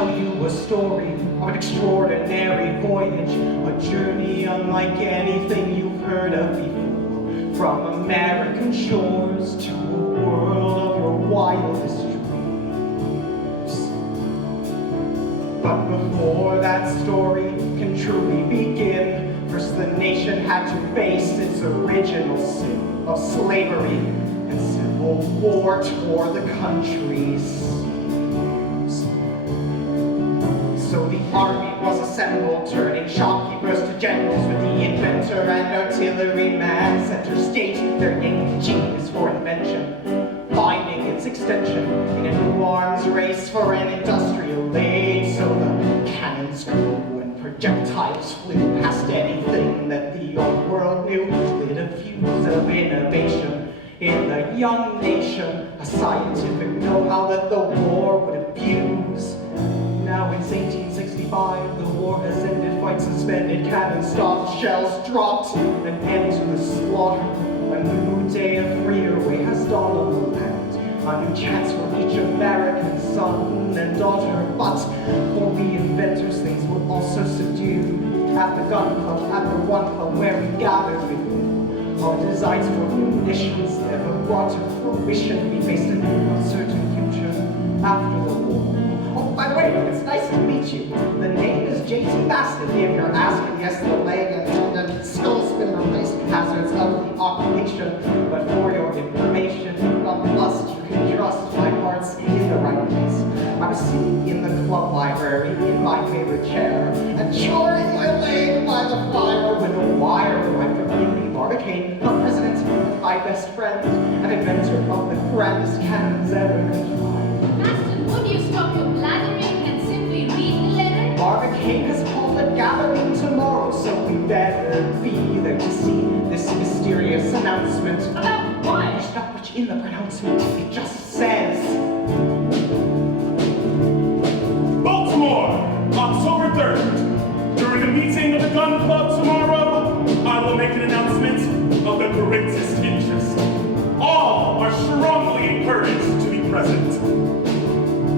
tell you a story of an extraordinary voyage, a journey unlike anything you've heard of before, from American shores to a world of your wildest dreams. But before that story can truly begin, first the nation had to face its original sin of slavery, and civil war tore the country's seams. So the army was assembled, turning shopkeepers to generals, with the inventor and artilleryman center stage their ingenious for invention, finding its extension in a new arms race for an industrial age. So the cannons grew and projectiles flew past anything that the old world knew, lit a fuse of innovation in the young nation, a scientific know-how that the war would abuse. Now it's 1865, the war has ended, fights suspended, cannons stopped, shells dropped, an end to the slaughter. A new day of freer way has dawned on the land, a new chance for each American son and daughter. But for we inventors, things were also subdued at the gun club, at the one club where we gathered with you. Our designs for munitions never brought to fruition. We faced a new uncertain future after the war. Oh, by the way, it's nice to meet you. The name is J.T. Baston. If you're asking, yes, the leg and hand and skull's been replaced. Hazards of the occupation. But for your information, nonetheless, you can trust my heart's in the right place. I was sitting in the club library in my favorite chair, and charring my leg by the fire when a wire arrived from Henry Barbicane, the president and my best friend, an inventor of the grandest cannons ever contrived. Baston, would you stop your blathering and simply read the letter? Barbicane has called a gathering tomorrow, so we better be there to see this mysterious announcement. About what? There's not much in the pronouncement. It just says, Baltimore, October 3rd. During a meeting of the Gun Club tomorrow, I will make an announcement of the greatest interest. All are strongly encouraged to be present.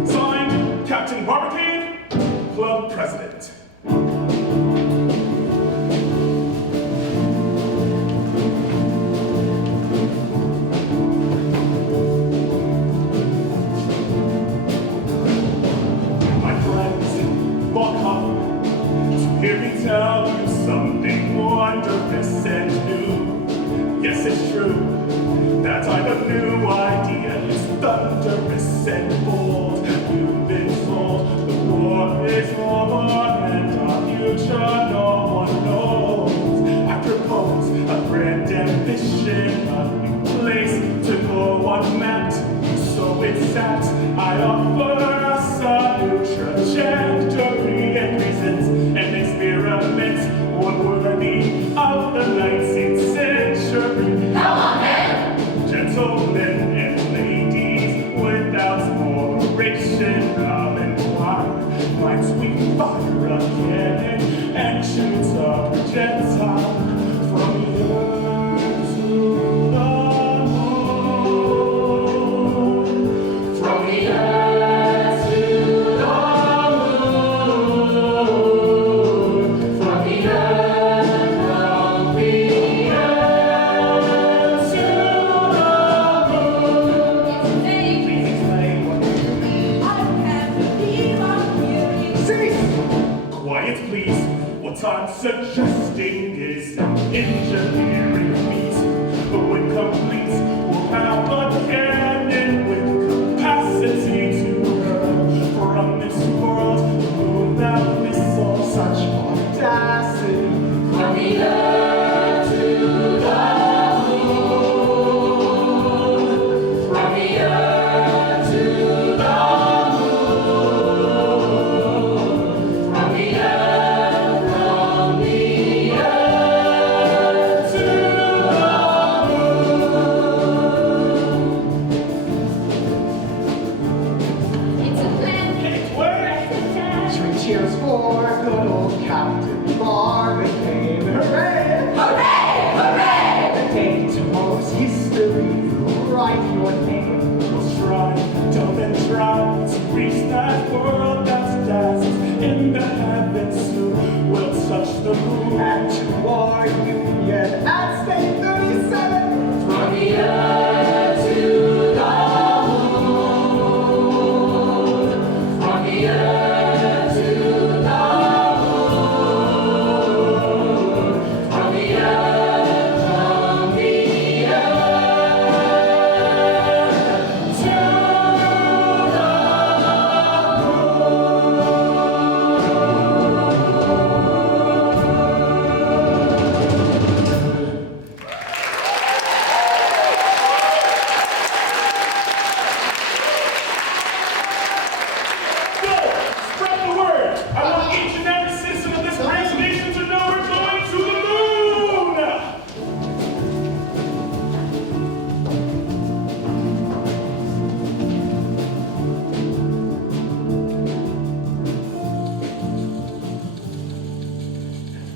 Signed, Captain Barbicane, Club President. Hear me tell you something wondrous and new. Yes, it's true that I've a new idea. It's thunderous and bold. You've been told the war is over and our future no one knows. I propose a grand ambition, a new place to go unmapped. So it's that I offer us a new trajectory and reasons and experiments, one worthy of the 19th century. Come on, man! Gentlemen and ladies, without moderation, come inquire. Might we fire a cannon and shoot a projectile from the earth to the moon? From the earth to the moon. From the earth to the moon. It's vague. Please explain what you mean. I don't have to be on here. Cease! Quiet, please. What I'm suggesting is an engineering feat. When complete, we'll have a cannon with capacity to hurl from this world without missile. such audacity. From the earth to the moon. From the earth to the moon. From the earth To the moon.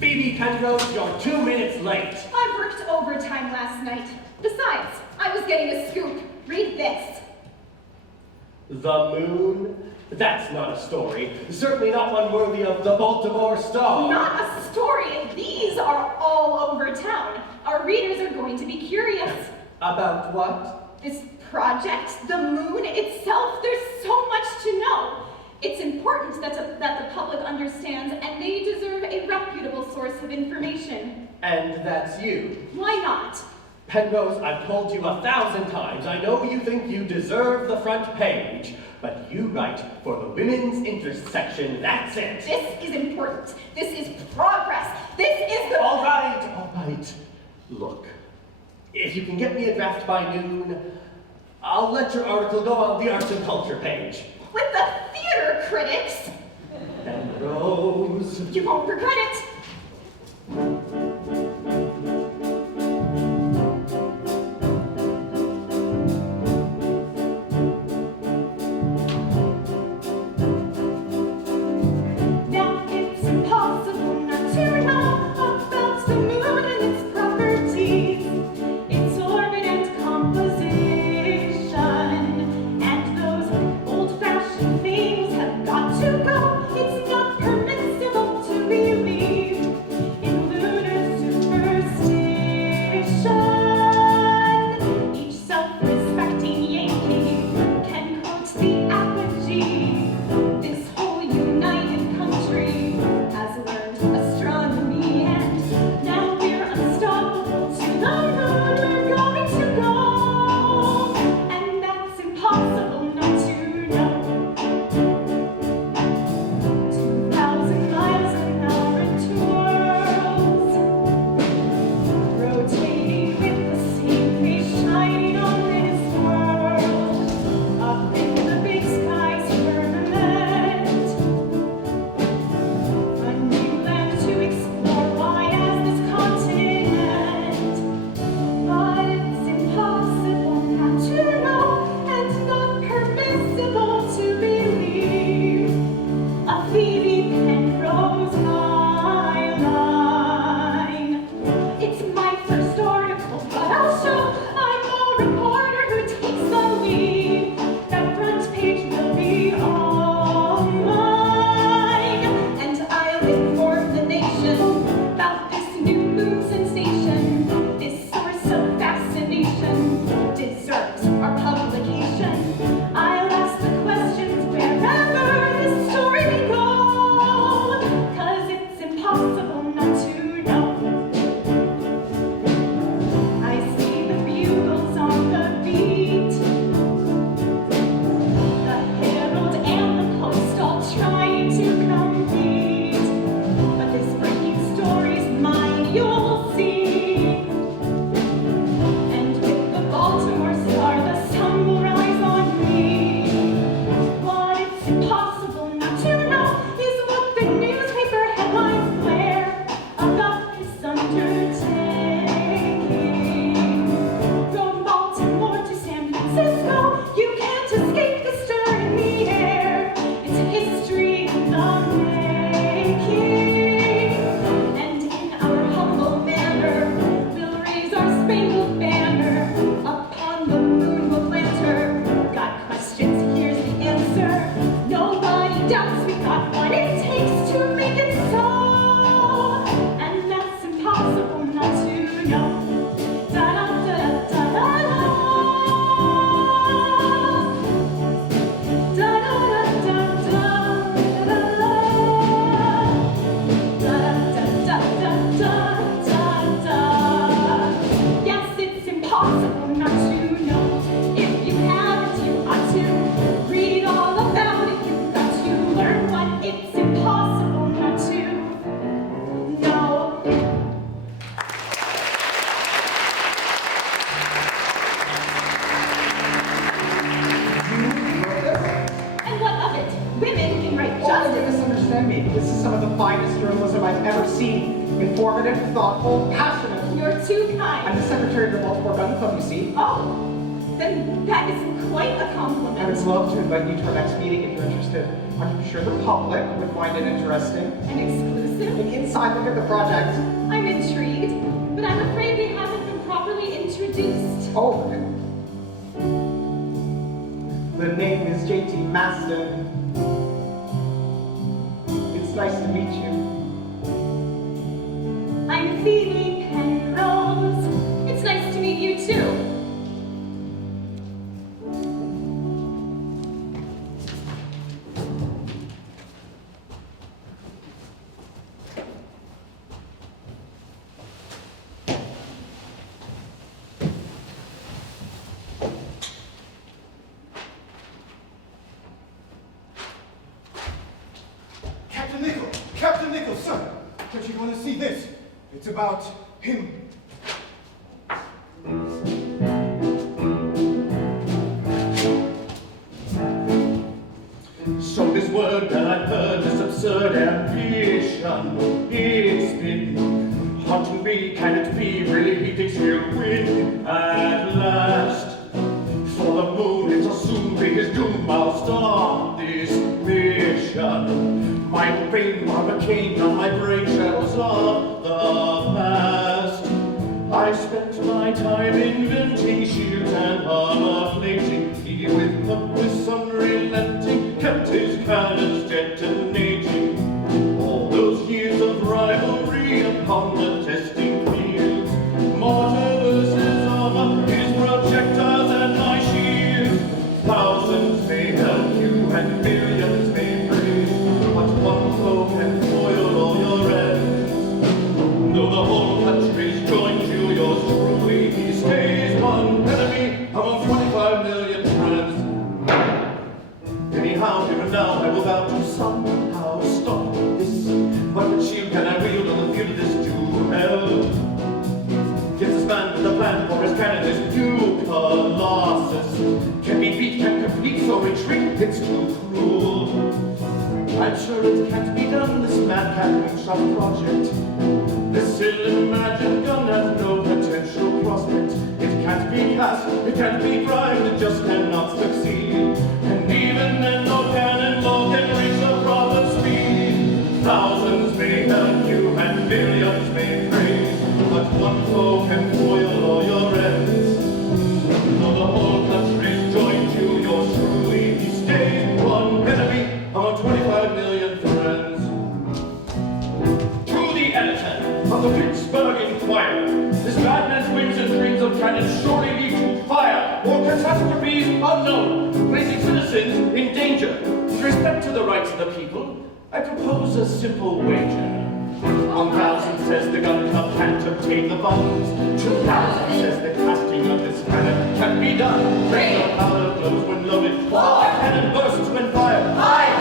Phoebe Penrose, you're 2 minutes late. I worked overtime last night. Besides, I was getting a scoop. Read this. The moon? That's not a story. Certainly not one worthy of the Baltimore Star. Not a story. These are all over town. Our readers are going to be curious. About what? This project, the moon itself, there's so much to know. It's important that the public understands, and they deserve a reputable source of information. And that's you. Why not? Penrose, I've told you 1,000 times, I know you think you deserve the front page, but you write for the women's interest section, that's it. This is important. This is progress. This is the... All right. Look, if you can get me a draft by noon, I'll let your article go on the arts and culture page. With the theater critics? Penrose. You won't regret it. Now it's impossible not to know about the moon and its properties, its orbit and composition, and those old-fashioned things have got to go. It's not permissible to believe in lunar superstition. Each self-respecting Yankee can quote the apogee. This whole united country has learned astronomy, and now we're unstoppable. To the moon we're going to go, and that's impossible not to know. 2,000 miles an hour it twirls, rotating with the same face shining on this world. Up in the big sky's firmament, a new land to explore, wide as this continent. But it's impossible not to know, and not permissible to believe. A Phoebe Penrose line. It's my first article, but I'll show I'm a reporter who takes the lead. That front page will be all mine, and I'll inform the nation about this new moon sensation. This source of fascination deserves our publication. I'll ask the questions wherever this story may go, 'cause it's impossible not to know. I see the bugles on the beat, the Herald and the Post all trying to compete. But this breaking story's mine, you'll see. And with the Baltimore Star, the sun will rise on me. What it's impossible not to know is what the newspaper headlines glare about this undertaking. From Baltimore to San Francisco, you can't escape the stir in the air. It's history in the making. And in our humble manner, we'll raise our spangled banner. Upon the moon we'll plant her. Got questions, here's the answer. Nobody doubts we got what it takes to make it so. And that's impossible not to know. Da-da-da-da-da-da. Yes, it's impossible not to know. If you haven't, you ought to read all about it. You've got to learn what it's impossible not to know. And what of it? Women can write Oh, you justice. misunderstand me. This is some of the finest journalism I've ever seen. Informative, thoughtful, passionate. You're too I'm kind. the secretary of the Baltimore Gun Club, you see. Oh, Then that is quite a compliment. I would love to invite you to our next meeting if you're interested. I'm sure the public would find it interesting. And exclusive? An inside look at the project. I'm intrigued, but I'm afraid we haven't been properly introduced. Oh. The name is J.T. Maston. It's nice to meet you. I'm Phoebe Penrose. It's nice to meet you too. Captain Nichols, sir! Don't you want to see this? It's about him. So this word that I've heard, this absurd ambition, it's been haunting me. Can it be really he thinks he'll win at last? For the moon, it'll soon be his doom. I'll start this mission. My brain, Barbicane on my brain, shadows of the past. I spent my time inventing shields and armor plating. He with purpose unrelenting kept his cannons detonating. All those years of rivalry upon the testing fields. Mortar versus armor, his projectiles and my shields. Thousands may help you and millions may praise. But one foe can foil all your ends. Though the whole country's joined you, yours truly, he stays one enemy among 25 million friends. Anyhow, here and now, I will vow to somehow stop this. But what shield can I wield on the field of this duel? Gives this man with a plan for his cannon, this new Colossus. Can be beat, can complete, so retreat, it's too cruel. I'm sure it can't be done, this madcap moonshot project. This ill-imagined gun has no potential prospect. It can't be cast, it can't be primed, it just cannot succeed. And even then, no cannonball can reach the proper speed. Thousands may help you and millions may praise, but one foe can foil all your ends. Though the whole country's joined you, yours truly, he stays one enemy among 25 million friends. To the editor of the Pittsburgh Inquirer, this madman's whims and dreams of cannon surely lead to fire or catastrophes unknown, placing citizens in danger. With respect to the rights of the people, I propose a simple wager. 1,000 says the gun club can't obtain the funds. 2,000 says the casting of this cannon can be done. The powder blows when loaded. The cannon bursts when fired.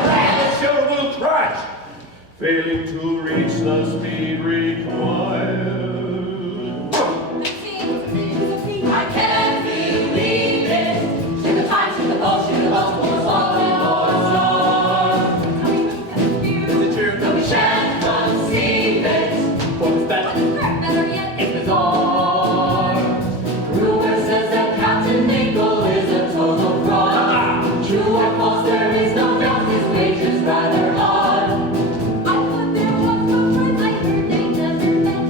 The show will crash, failing to reach the speed required. I can't believe it. Should the time, should the boat, should the boat, more falling or storm. Is it true? No, we shan't conceive it. What's that? Better yet, it's bizarre. Rumor says that Captain Nicholl is a total fraud. True or false, there is no doubt his wager's rather odd. I thought there was no friends, I heard they never met.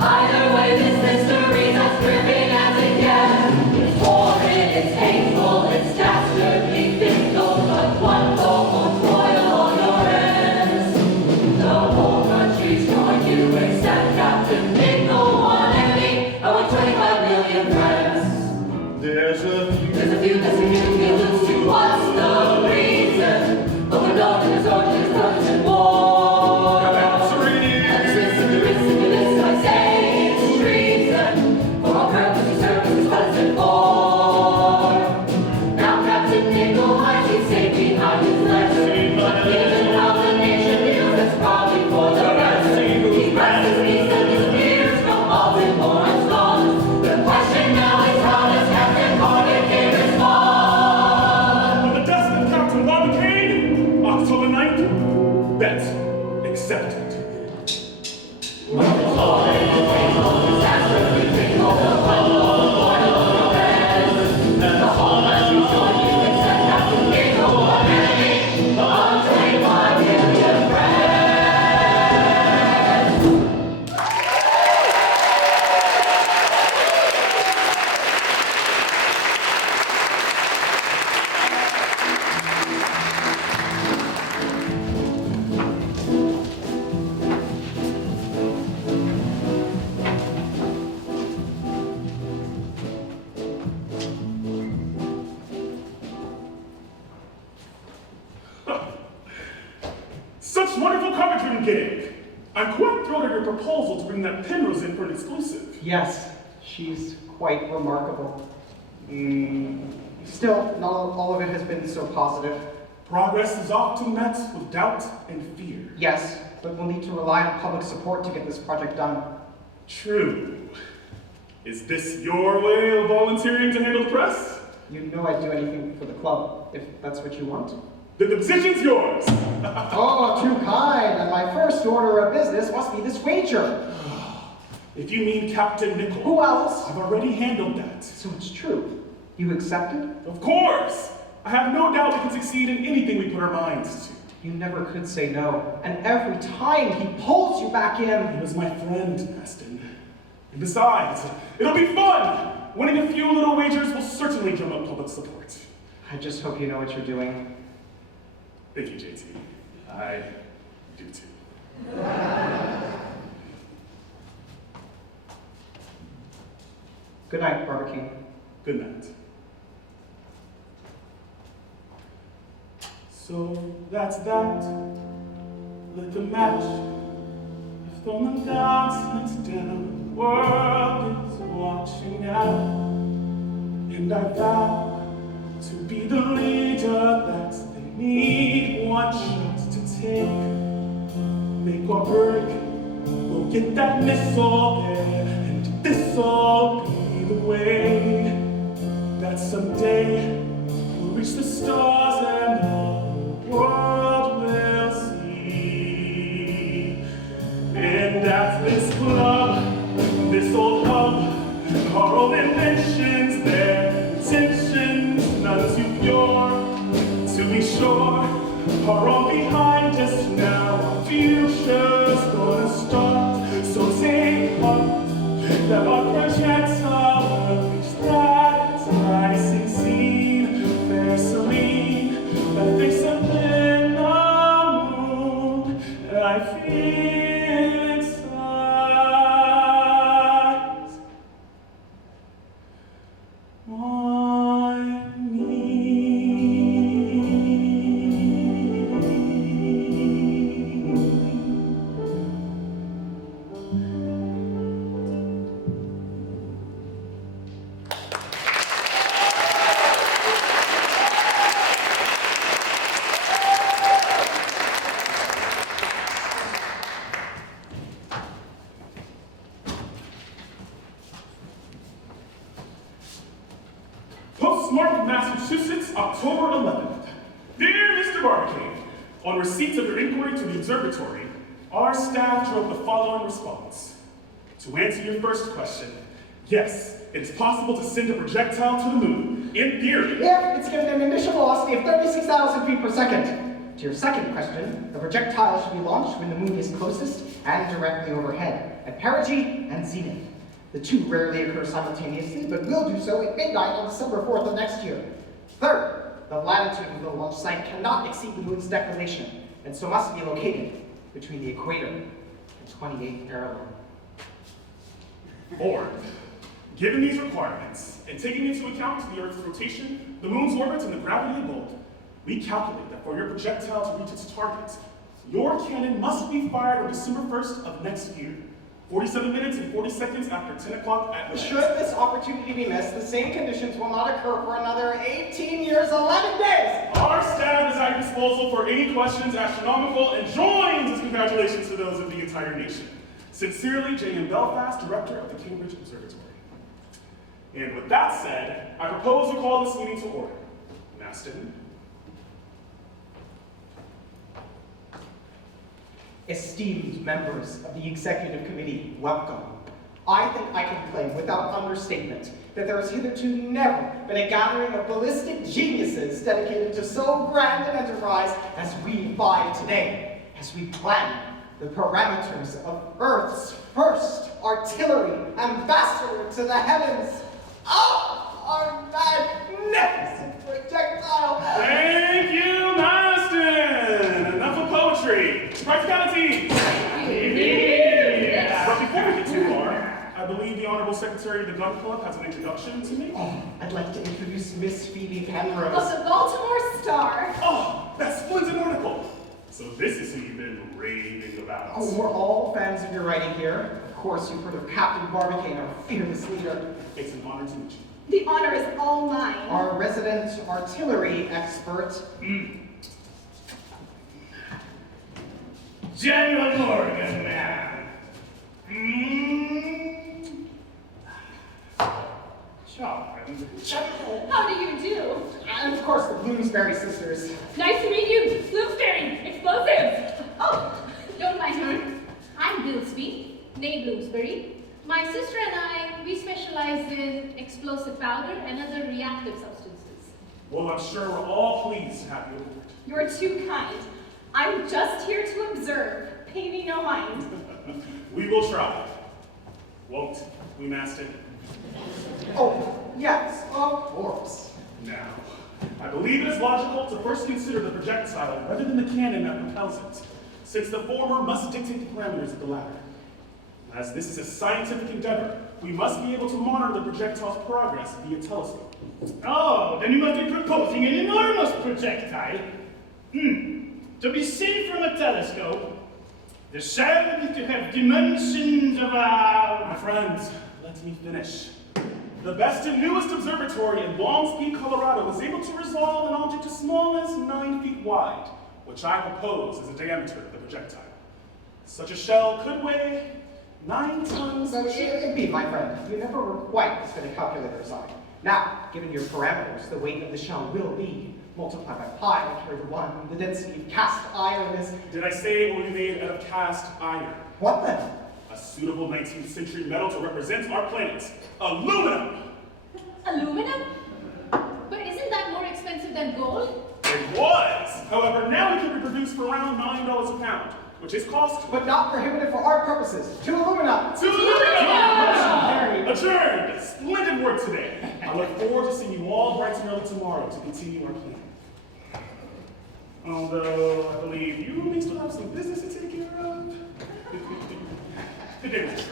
Either way, this mystery's as gripping as it gets. It's horrid, it's hateful, it's dastardly fickle, but one foe won't foil all your ends. The whole country's joined you except Captain Nicholl, one enemy among 25 million friends. There's a Few that's he alludes to what's the reason. Overload in his origins, brothers in war. And the ridiculous, I say it's treason. For all purposes, services, what is it for? Now Captain Nicholl hides his safe behind his letter. But given how the nation feels, that's probably for the best. He presses peace and disappears from all Baltimore's lawns. The question now is how does Captain Morgan respond? kidding. I'm quite thrilled at your proposal to bring that Penrose in for an exclusive. Yes, she's quite remarkable. Still, not all of it has been so positive. Progress is often met with doubt and fear. Yes, but we'll need to rely on public support to get this project done. True. Is this your way of volunteering to handle the press? You know I'd do anything for the club, if that's what you want. Then the position's yours. Oh, too kind, and my first order of business must be this wager. If you mean Captain Nickel. Who else? I've already handled that. So it's true. You accepted? Of course! I have no doubt we can succeed in anything we put our minds to. You never could say no, and every time he pulls you back He in. was my friend, Aston. And besides, it'll be fun! Winning a few little wagers will certainly drum up public support. I just hope you know what you're doing. Thank you, JT. I do too. Good night, Barber King. Good night. So that's that. Lit the match. I've thrown the gods down. The world is watching out. And I vow to be the leader that they need. One shot to take. Make or break. We'll get that missile there. And this'll be the way that someday we'll reach the stars and all the world will see. And at this club, this old hub, our old inventions, their intentions, none too pure. To be sure, are all behind us now. Our future's gonna start. So take heart that our projectile will reach that enticing scene. Fair Celine, that face up in the moon, and I feel inside. On me. Postmark, Massachusetts, October 11th. Dear Mr. Barbicane, on receipt of your inquiry to the observatory, our staff drove the following response. To answer your first question, yes, it is possible to send a projectile to the moon, in theory. If it's given an initial velocity of 36,000 feet per second. To your second question, the projectile should be launched when the moon is closest and directly overhead, at perigee and zenith. The two rarely occur simultaneously, but will do so at midnight on December 4th of next year. Third, the latitude of the launch site cannot exceed the moon's declination, and so must be located between the equator and 28th parallel. Fourth, given these requirements, and taking into account the Earth's rotation, the moon's orbit, and the gravity of gold, we calculate that for your projectile to reach its target, your cannon must be fired on December 1st of next year, 47 minutes and 40 seconds after 10 o'clock at night. Should this opportunity be missed, the same conditions will not occur for another 18 years, 11 days! Our staff is at your disposal for any questions astronomical and joins its congratulations to those of the entire nation. Sincerely, J.M. Belfast, Director of the Cambridge Observatory. And with that said, I propose to call this meeting to order. Maston. Esteemed members of the Executive Committee, welcome. I think I can claim without understatement that there has hitherto never been a gathering of ballistic geniuses dedicated to so grand an enterprise as we five today, as we plan the parameters of Earth's first artillery ambassador to the heavens. Oh, our magnificent projectile! Thank you, Maston! Enough of poetry. Practicality! But before we get too far, I believe the Honorable Secretary of the Gun Club has an introduction to make. Oh, I'd like to introduce Miss Phoebe Penrose. Of the Baltimore Star. Oh, that splendid article! So this is who you've been raving about. Oh, we're all fans of your writing here. Of course, you've heard of Captain Barbicane, our fearless leader. It's an honor to meet you. The honor is all mine. Our resident artillery expert. General Morgan, man. Charmed. How do you do? And of course, the Bloomsbury sisters. Nice to meet you, Bloomsbury, explosives. Oh, don't mind her. I'm Billsby, née Bloomsbury. My sister and I, we specialize in explosive powder and other reactive substances. Well, I'm sure we're all pleased to have you aboard. You're too kind. I'm just here to observe. Pay me no mind. We will try. Won't we, Master? Oh, yes, of course. Now, I believe it is logical to first consider the projectile rather than the cannon that propels it, since the former must dictate the parameters of the latter. As this is a scientific endeavor, we must be able to monitor the projectile's progress via telescope. Oh, then you must be proposing an enormous projectile. To be seen from a telescope, the shell would need to have dimensions of My friends, let me finish. The best and newest observatory in Long Beach, Colorado was able to resolve an object as small as 9 feet wide, which I propose is the diameter of the projectile. Such a shell could weigh 9 tons. So it be, my friend. You never were quite as good a calculator as I. Now, given your parameters, the weight of the shell will be multiplied by pi, carried to 1. The density of cast iron is... Did I say it will be made out of cast iron? What then? A suitable 19th century metal to represent our planet. Aluminum! Aluminum? But isn't that more expensive than gold? It was! However, now it can be produced for around $9 a pound, which is costly. But not prohibitive for our purposes. To aluminum! To aluminum! Carried. Adjourned! Splendid work today. I look forward to seeing you all bright and early tomorrow to continue our plan. Although, I believe you may still have some business to take care of. Good day, Mr.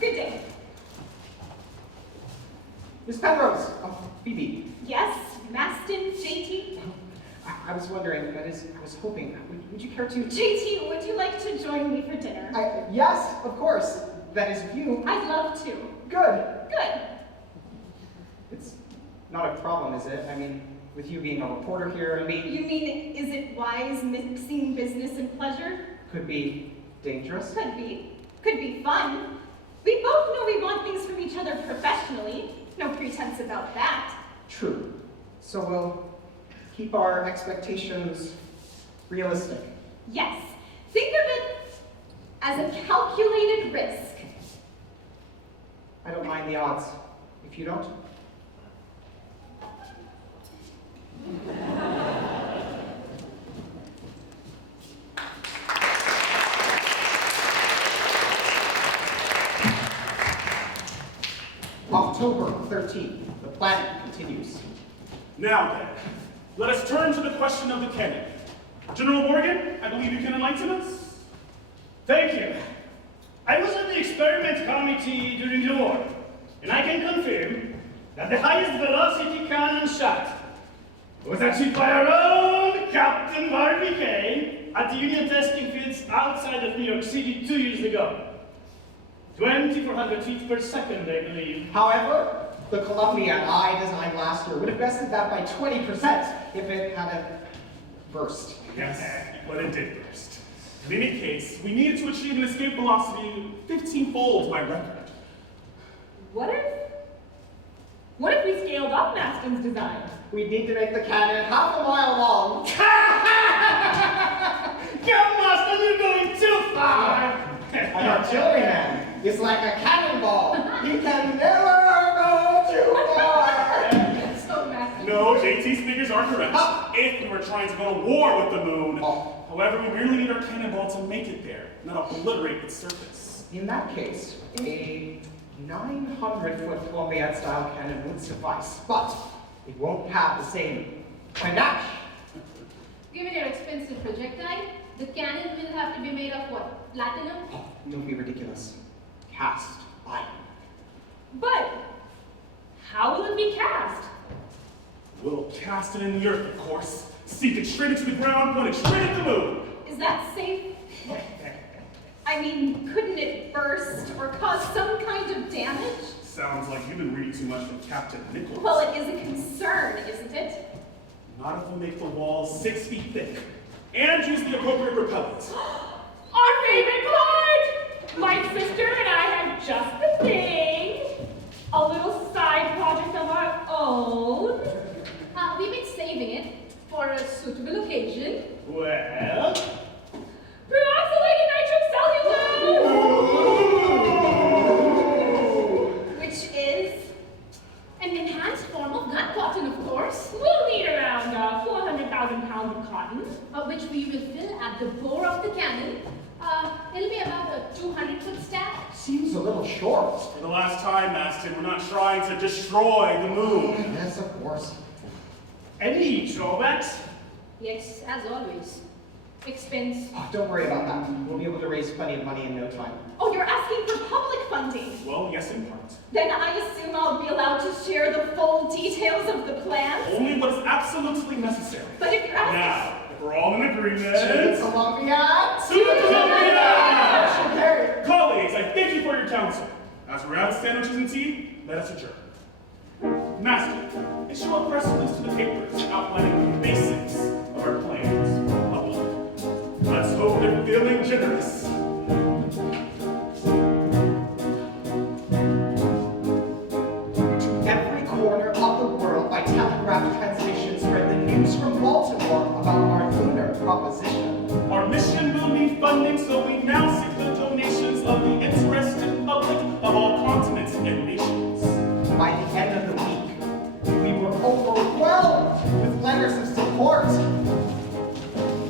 Good day. Miss Penrose. Oh, Phoebe. Yes, Maston, JT. I was wondering, that is, I was hoping, would you care to... JT, would you like to join me for dinner? Yes, of course. That is, if you... I'd love to. Good. Good. It's not a problem, is it? I mean, with you being a reporter here and me... You mean, is it wise mixing business and pleasure? Could be dangerous. Could be. Could be fun. We both know we want things from each other professionally. No pretense about that. True. So we'll keep our expectations realistic. Yes. Think of it as a calculated risk. I don't mind the odds. If you don't... October 13th. The planet continues. Now then, let us turn to the question of the cannon. General Morgan, I believe you can enlighten us? Thank you. I was on the experiment committee during the war, and I can confirm that the highest velocity cannon shot was achieved by our own Captain Barbicane at the Union testing fields outside of New York City 2 years ago. 2,400 feet per second, I believe. However, the Columbia I designed last year would have bested that by 20% if it hadn't burst. Yes, but it did burst. In any case, we needed to achieve an escape velocity 15-fold by record. What if we scaled up Maston's design? We need to make the cannon half a mile long. Come, Master, you're going too far! An artilleryman is like a cannonball. He can never go too far. So massive. No, JT's figures are correct. If we were trying to go to war with the moon. Oh. However, we merely need our cannonball to make it there, not obliterate its surface. In that case, a 900-foot Columbiad-style cannon would suffice, but it won't have the same panache. Given your expensive projectile, the cannon will have to be made of what? Platinum? Oh, don't be ridiculous. Cast iron. But how will it be cast? We'll cast it in the earth, of course. Sink it straight into the ground, point it straight at the moon. Is Is that safe? I mean, couldn't it burst or cause some kind of damage? Sounds like you've been reading too much from Captain Nichols. Well, it is a concern, isn't it? Not if we make the walls 6 feet thick and use the appropriate repellent. Our favorite part! My sister and I have just the thing. A little side project of our own. We've been saving it for a suitable occasion. Well, Peroxylated nitrocellulose! Which is an enhanced form of gut cotton, of course. We'll need around 400,000 pounds of cotton. Which we will fill at the bore of the cannon. It'll be about a 200-foot stack. Seems a little short. for the last time, Maston, we're not trying to destroy the moon. Yes, of course. Any drawbacks? Yes, as always. Expense. Oh, don't worry about that. We'll be able to raise plenty of money in no time. Oh, you're asking for public funding. Well, yes, in part. Then I assume I'll be allowed to share the full details of the plans? Only what is absolutely necessary. But if you're asking... Now, if we're all in agreement... To Columbia! To Columbia! Okay. Colleagues, I thank you for your counsel. As we're out of sandwiches and tea, let us adjourn. Master, issue a press release to the papers outlining the basics of our plans for the public. Let's hope they're feeling generous. To every corner of the world, by telegraph transmission, spread the news from Baltimore about our lunar proposition. Our mission will need funding, so we now seek the donations of the interested public of all continents and nations. By the end of the week, we were overwhelmed with letters of support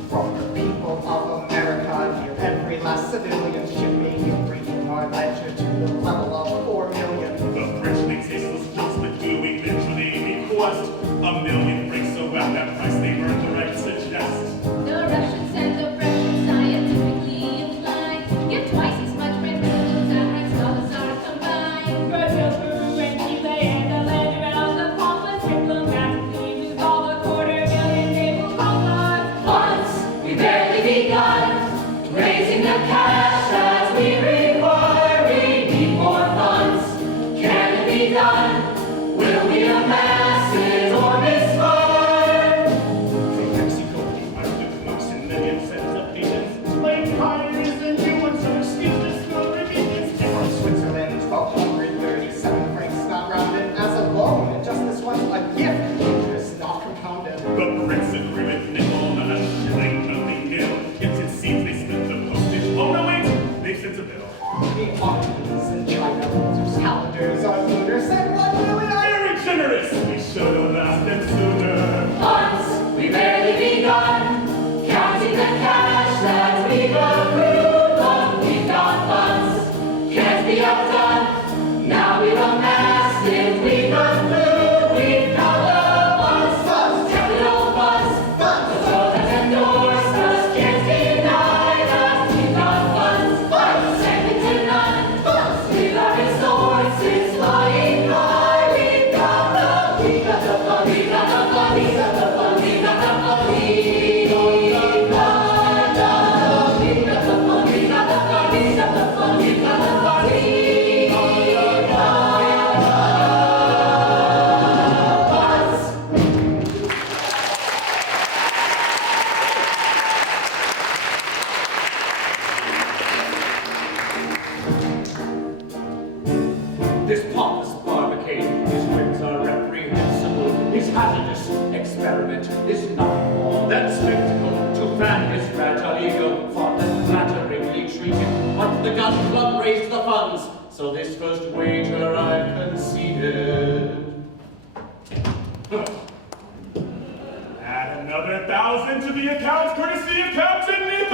from the people of America. Near every last civilian shipping, bringing our ledger to the level of 4 million. The French think tasteless jokes, but do eventually request $1 million francs, so at that price they earn the right to suggest. The Russians and the French scientifically inclined. Give twice as much when billions and dollars are combined. Brazil, Peru, and Chile, and the land around the pampas. Diplomatically lose all the $250,000 they will call us. Once we barely begun raising the cash as we require. We need more funds. Can it be done? Will we amass it or misfire? From Mexico, I took most in million sets of patients. Like pirates and humans who excuse this for remittance. From Switzerland, 1,237 francs not rounded as a loan. And just this once, a gift, interest not compounded. The Brits agree with nickel, not a shilling, nothing nil. Yet it seems they split the postage. Oh no, wait, they've sent a bill. The auctions in China, whose calendars are lunar, said 1 million. Very generous! We should have asked them sooner. Once we barely begun counting the cash that we've accrued, but we've got funds. Can't be outdone. Now we've amassed it. We've accrued. We've got the funds. Capital funds. The world has endorsed us. Can't deny that we've got funds. Second to none. We've got resources flying high. We've got the fun. We've got the fun. We've got the fun. We've got the fun. We've got the fun. We've got the fun. We've got the fun. We've got the fun. We've got the fun. We've got the fun. This pompous barricade, his whims are reprehensible, his hazardous experiment is nothing more than spectacle to fan his fragile ego, fond and flatteringly treated. But the gun club raised the funds, so this first wager I've conceded. Add another 1,000 to the account, courtesy of Captain Nichols!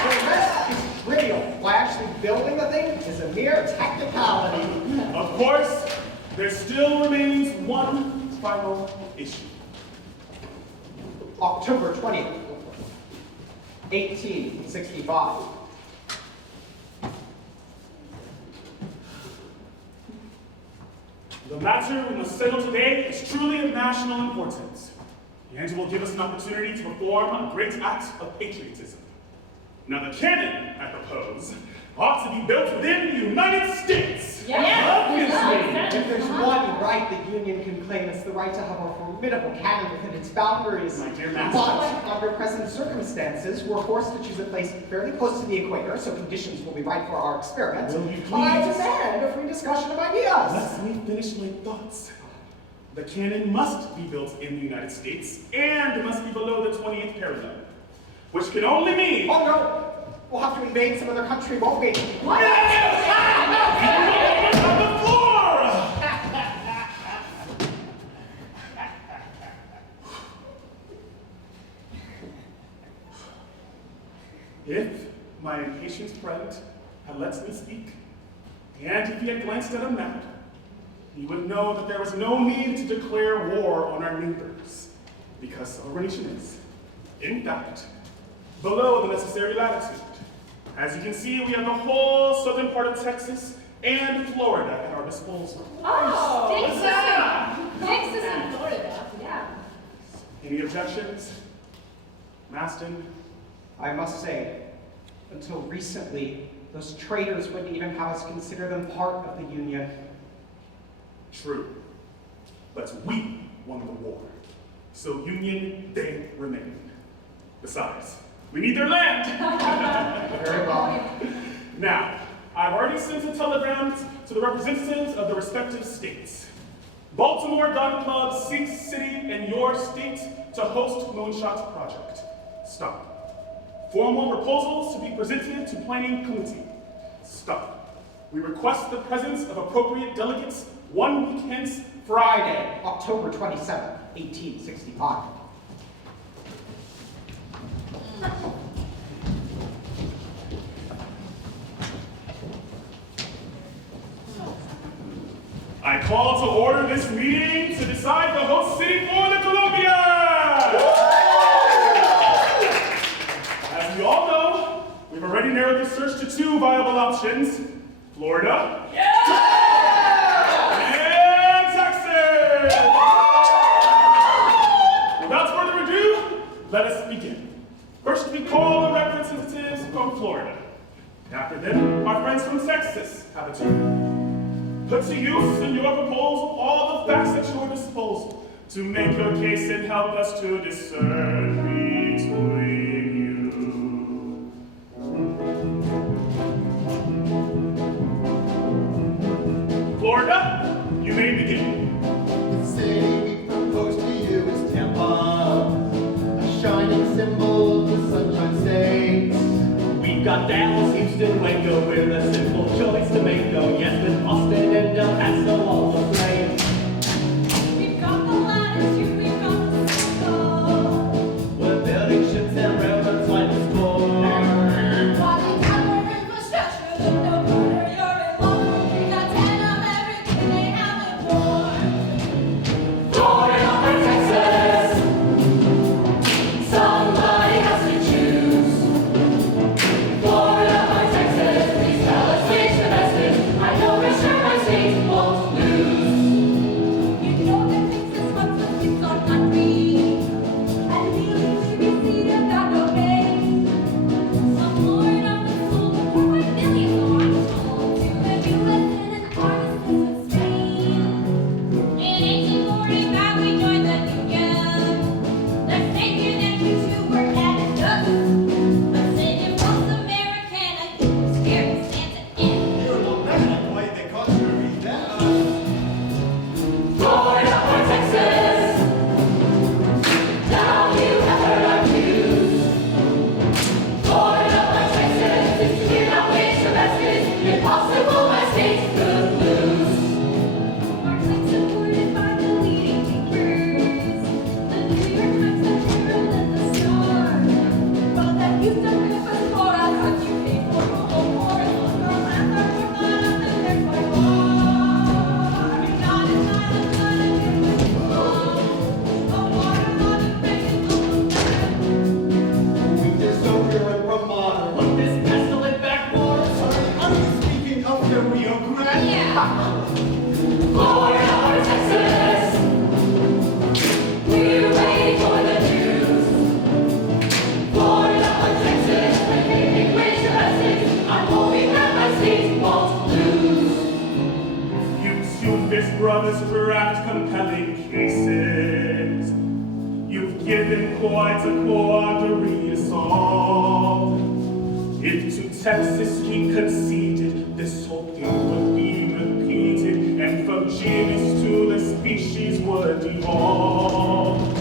The rest is trivial. Why actually building the thing is a mere technicality. Of course, there still remains one final issue. October 20th, 1865. The matter we must settle today is truly of national importance. and will give us an opportunity to perform a great act of patriotism. Now, the cannon, I propose, ought to be built within the United States. Obviously. If there's one right the Union can claim, it's the right to have a formidable cannon within its boundaries. My dear master. But under present circumstances, we're forced to choose a place fairly close to the equator, so conditions will be right for our experiment. Will you I please? demand a free discussion of ideas. Let me finish my thoughts. The cannon must be built in the United States and must be below the 28th parallel, which can only mean... Oh no! We'll have to invade some other country, won't we? On the floor! If my impatient friend had let me speak, and if he had glanced at a map, he would know that there was no need to declare war on our neighbors, because our nation is, in fact, below the necessary latitude. As you can see, we have the whole southern part of Texas and Florida at our disposal. Texas and Florida. Yeah. Any objections? Maston? I must say, until recently, those traitors wouldn't even have us consider them part of the Union. True. But we won the war. So Union they remain. Besides, we need their land! Very well. Now, I've already sent a telegram to the representatives of the respective states. Baltimore Gun Club seeks city and your state to host Moonshot Project. Stop. Formal proposals to be presented to Planning Committee. Stop. We request the presence of appropriate delegates 1 week hence, Friday, October 27th, 1865. I call to order this meeting to decide the host city for the Columbia! As we all know, we've already narrowed the search to 2 viable options, Florida and Texas! Without further ado, let us begin. First, we call the representatives from Florida. After them, our friends from Texas have a turn. Put to use in your proposal all the facts at your disposal to make your case and help us to discern between you. Florida, you may begin. The city we propose to you is Tampa, a shining symbol of the Sunshine State. We've got Dallas, Houston, Waco, we're the simple choice to make. Oh yes, with Austin and El Paso all the flame. We've got the latitude, we've got the circle. We're building ships and railroads like the score. While we have our infrastructure, look no further, you're in love. We got 10 of everything they have aboard. Florida or Texas, somebody has to choose. Florida or Texas, please tell us which the best is. I know for sure my state won't lose. brothers craft compelling cases. You've given quite a quandary to solve. If to Texas he conceded, this whole thing would be repeated, and from genus to the species would evolve.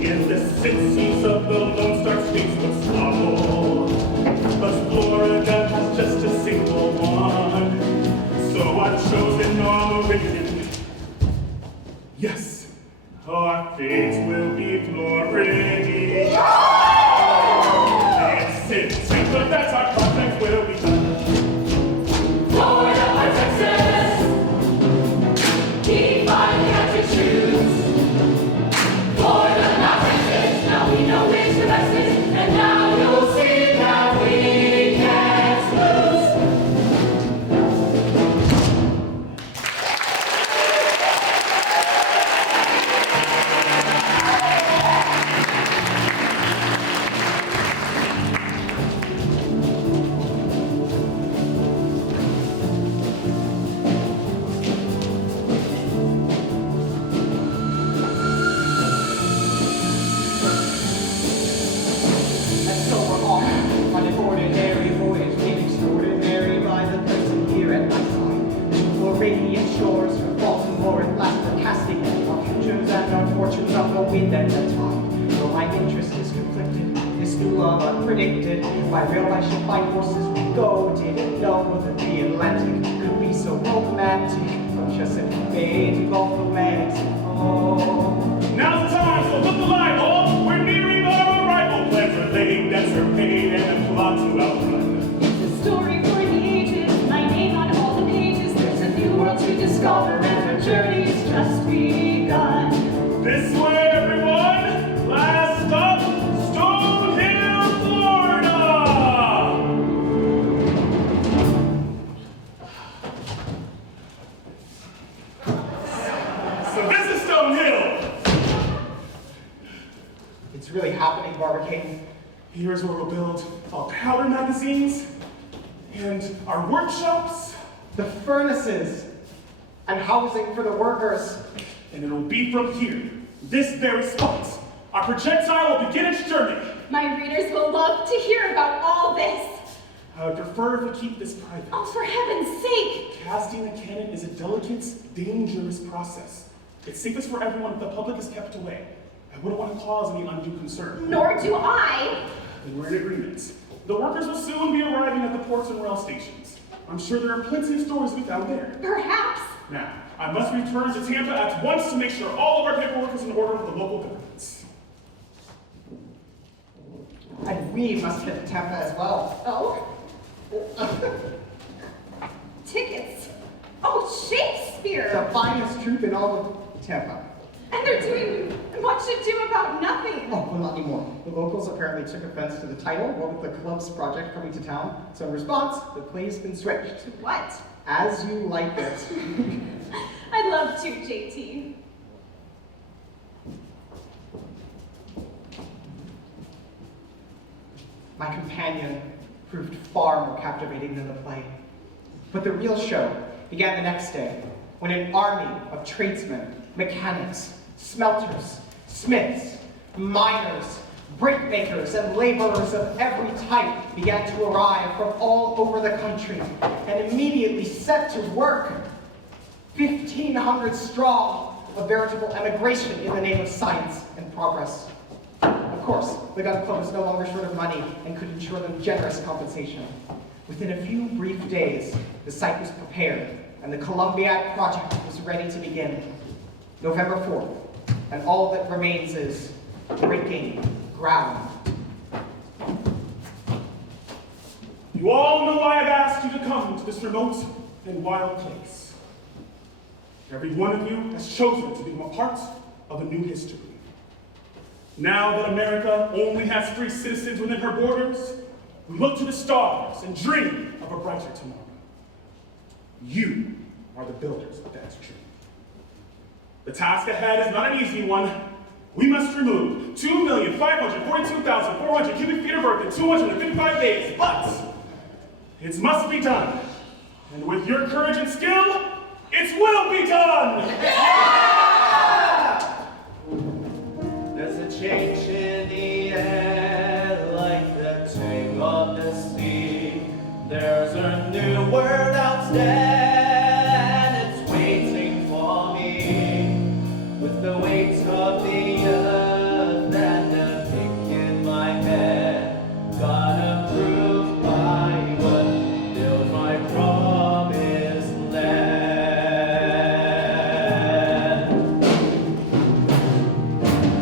In the cities of the Lone Star States would squabble, but Florida has just a single one. So I've chosen Meridian. Yes, our fate will be Floridian. It's it, but that's our project will be done. Florida or Texas, define country choose. Florida, not Texas, now we know which the best is, and now you'll see that we can't lose. And so we're off on an ordinary voyage, made extraordinary by the person here at my side. To Floridian shores from Baltimore at last we're casting our futures and our fortunes on the wind and the tide. Though my interest is conflicted, this new love unpredicted. By rail, by ship, by horses we go. Didn't know that the Atlantic could be so romantic. From Chesapeake Bay to Gulf of Mexico. Now's the time, so look alive, all. We're nearing our arrival. Plans are laid, debts are paid, and a plot to outrun. It's a story for the ages, my name on all the pages. There's a new world to discover, and our journey's just begun. This way, everyone! Last stop, Stonehill, Florida! So this is Stonehill! It's really happening, Barbicane. Here's where we'll build our powder magazines and our workshops, The furnaces and housing for the workers. and it'll be from here, this very spot. Our projectile will begin its journey. My readers will love to hear about all this. I would prefer if we keep this private. Oh, for heaven's sake! Casting a cannon is a delicate, dangerous process. It's safest for everyone if the public is kept away. I wouldn't want to cause any undue concern. Nor do I. And we're in agreement. The workers will soon be arriving at the ports and rail stations. I'm sure there are plenty of stores to be found there. Perhaps. Now, I must return to Tampa at once to make sure all of our paperwork is in order with the local governments. And we must hit Tampa as well. Oh? Tickets. Oh, Shakespeare! The finest troupe in all of Tampa. And they're doing much ado about nothing. Oh, well, not anymore. The locals apparently took offense to the title, what with the club's project coming to town. So in response, the play's been switched. What? As you like it. I'd love to, JT. My companion proved far more captivating than the play. But the real show began the next day, when an army of tradesmen, mechanics, smelters, smiths, miners, brickmakers, and laborers of every type began to arrive from all over the country and immediately set to work. 1,500 strong, a veritable emigration in the name of science and progress. Of course, the gun club was no longer short of money and could ensure them generous compensation. Within a few brief days, the site was prepared and the Columbiad project was ready to begin. November 4th, and all that remains is breaking ground. You all know I have asked you to come to this remote and wild place. Every one of you has chosen to become a part of a new history. Now that America only has free citizens within her borders, we look to the stars and dream of a brighter tomorrow. You are the builders of that dream. The task ahead is not an easy one. We must remove 2,542,400 cubic feet of earth in 255 days, but it must be done. And with your courage and skill, It will be done! There's a change in the air, like the tang of the sea. There's a new word out there, and it's waiting for me. With the weight of the earth and a pick in my head, gonna prove my worth, build my promised land.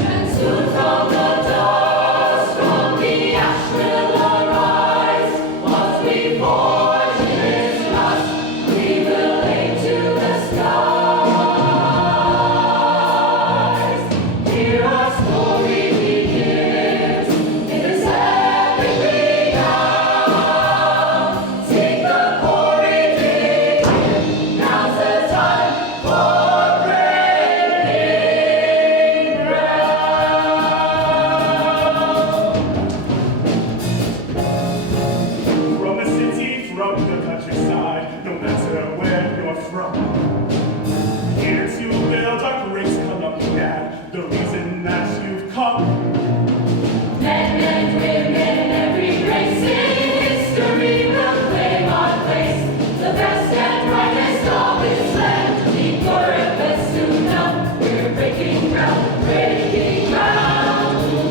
And soon from the dust, from the ash will arise. Once we forge this lust, we will aim to the skies. Here our story begins, in this epic renown. Sing the glory begin, now's the time for breaking ground. From the city, from the countryside, no matter where you're from. Here to build our great Columbia, the reason that you've come. Men and women, every race in history will claim our place. The best and brightest of this land, the purpose to know. We're breaking ground, to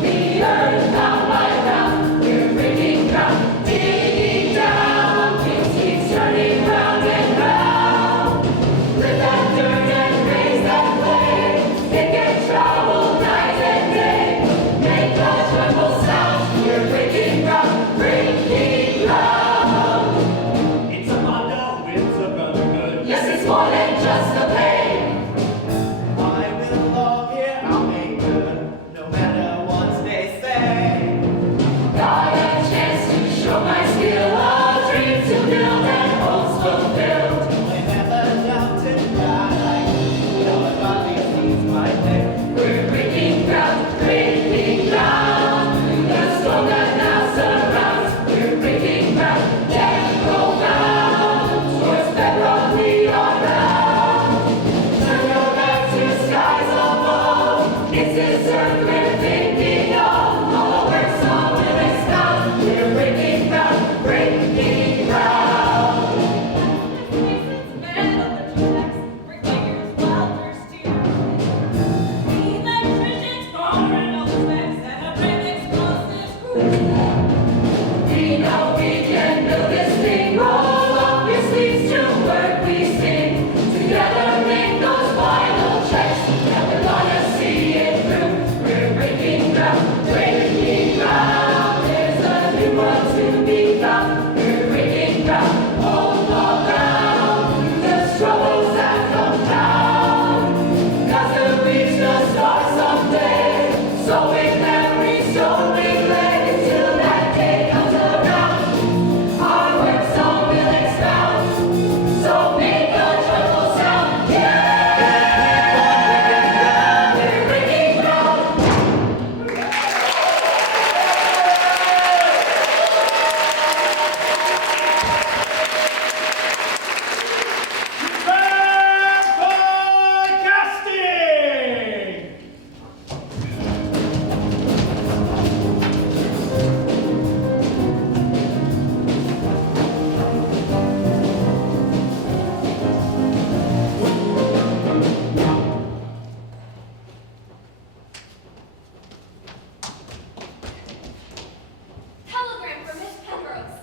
the earth round by round. We're breaking ground, digging down, things keep turning round and round. Lift that dirt and raise that flame, it can travel night and day. Make the tremble sound, we're breaking ground, breaking ground. It's a motto, it's a brotherhood. Yes, it's more than just a pain. I belong here, I'll make good, no matter what they say. Got a chance to show my skill, a dream to build and hopes fulfilled. I never doubted God, I know God leads my way. We're breaking ground, breaking ground. The storm that now surrounds. We're breaking ground, let go round. Towards bedrock we are bound. Turn your back to skies above. It's this earth we're thinking of. All the works on will expound. We're breaking ground, breaking ground. Bricklayers, welders, electricians, foreigners, and a brand explosives crew. We know we can build this thing. Roll up your sleeves to work we sing. Together make those final checks, and we're gonna see it through. We're breaking ground, breaking ground. There's a new world to be found. We're breaking ground, hold the ground. The struggles that come down, got to reach the stars someday. So with every stone we lay, till that day comes around, our work song will expound. So make a joyful sound, yeah! We're breaking ground. Casting! Telegram from Miss Penrose.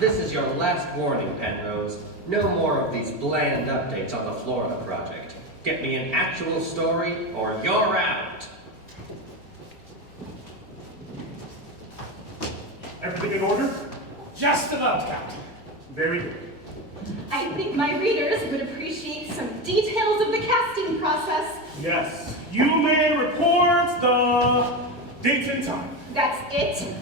This is your last warning, Penrose. No more of these bland updates on the Florida project. Get me an actual story, or you're out. Everything in order? Just about, Captain. Very good. I think my readers would appreciate some details of the casting process. Yes, you may report the date and time. That's it.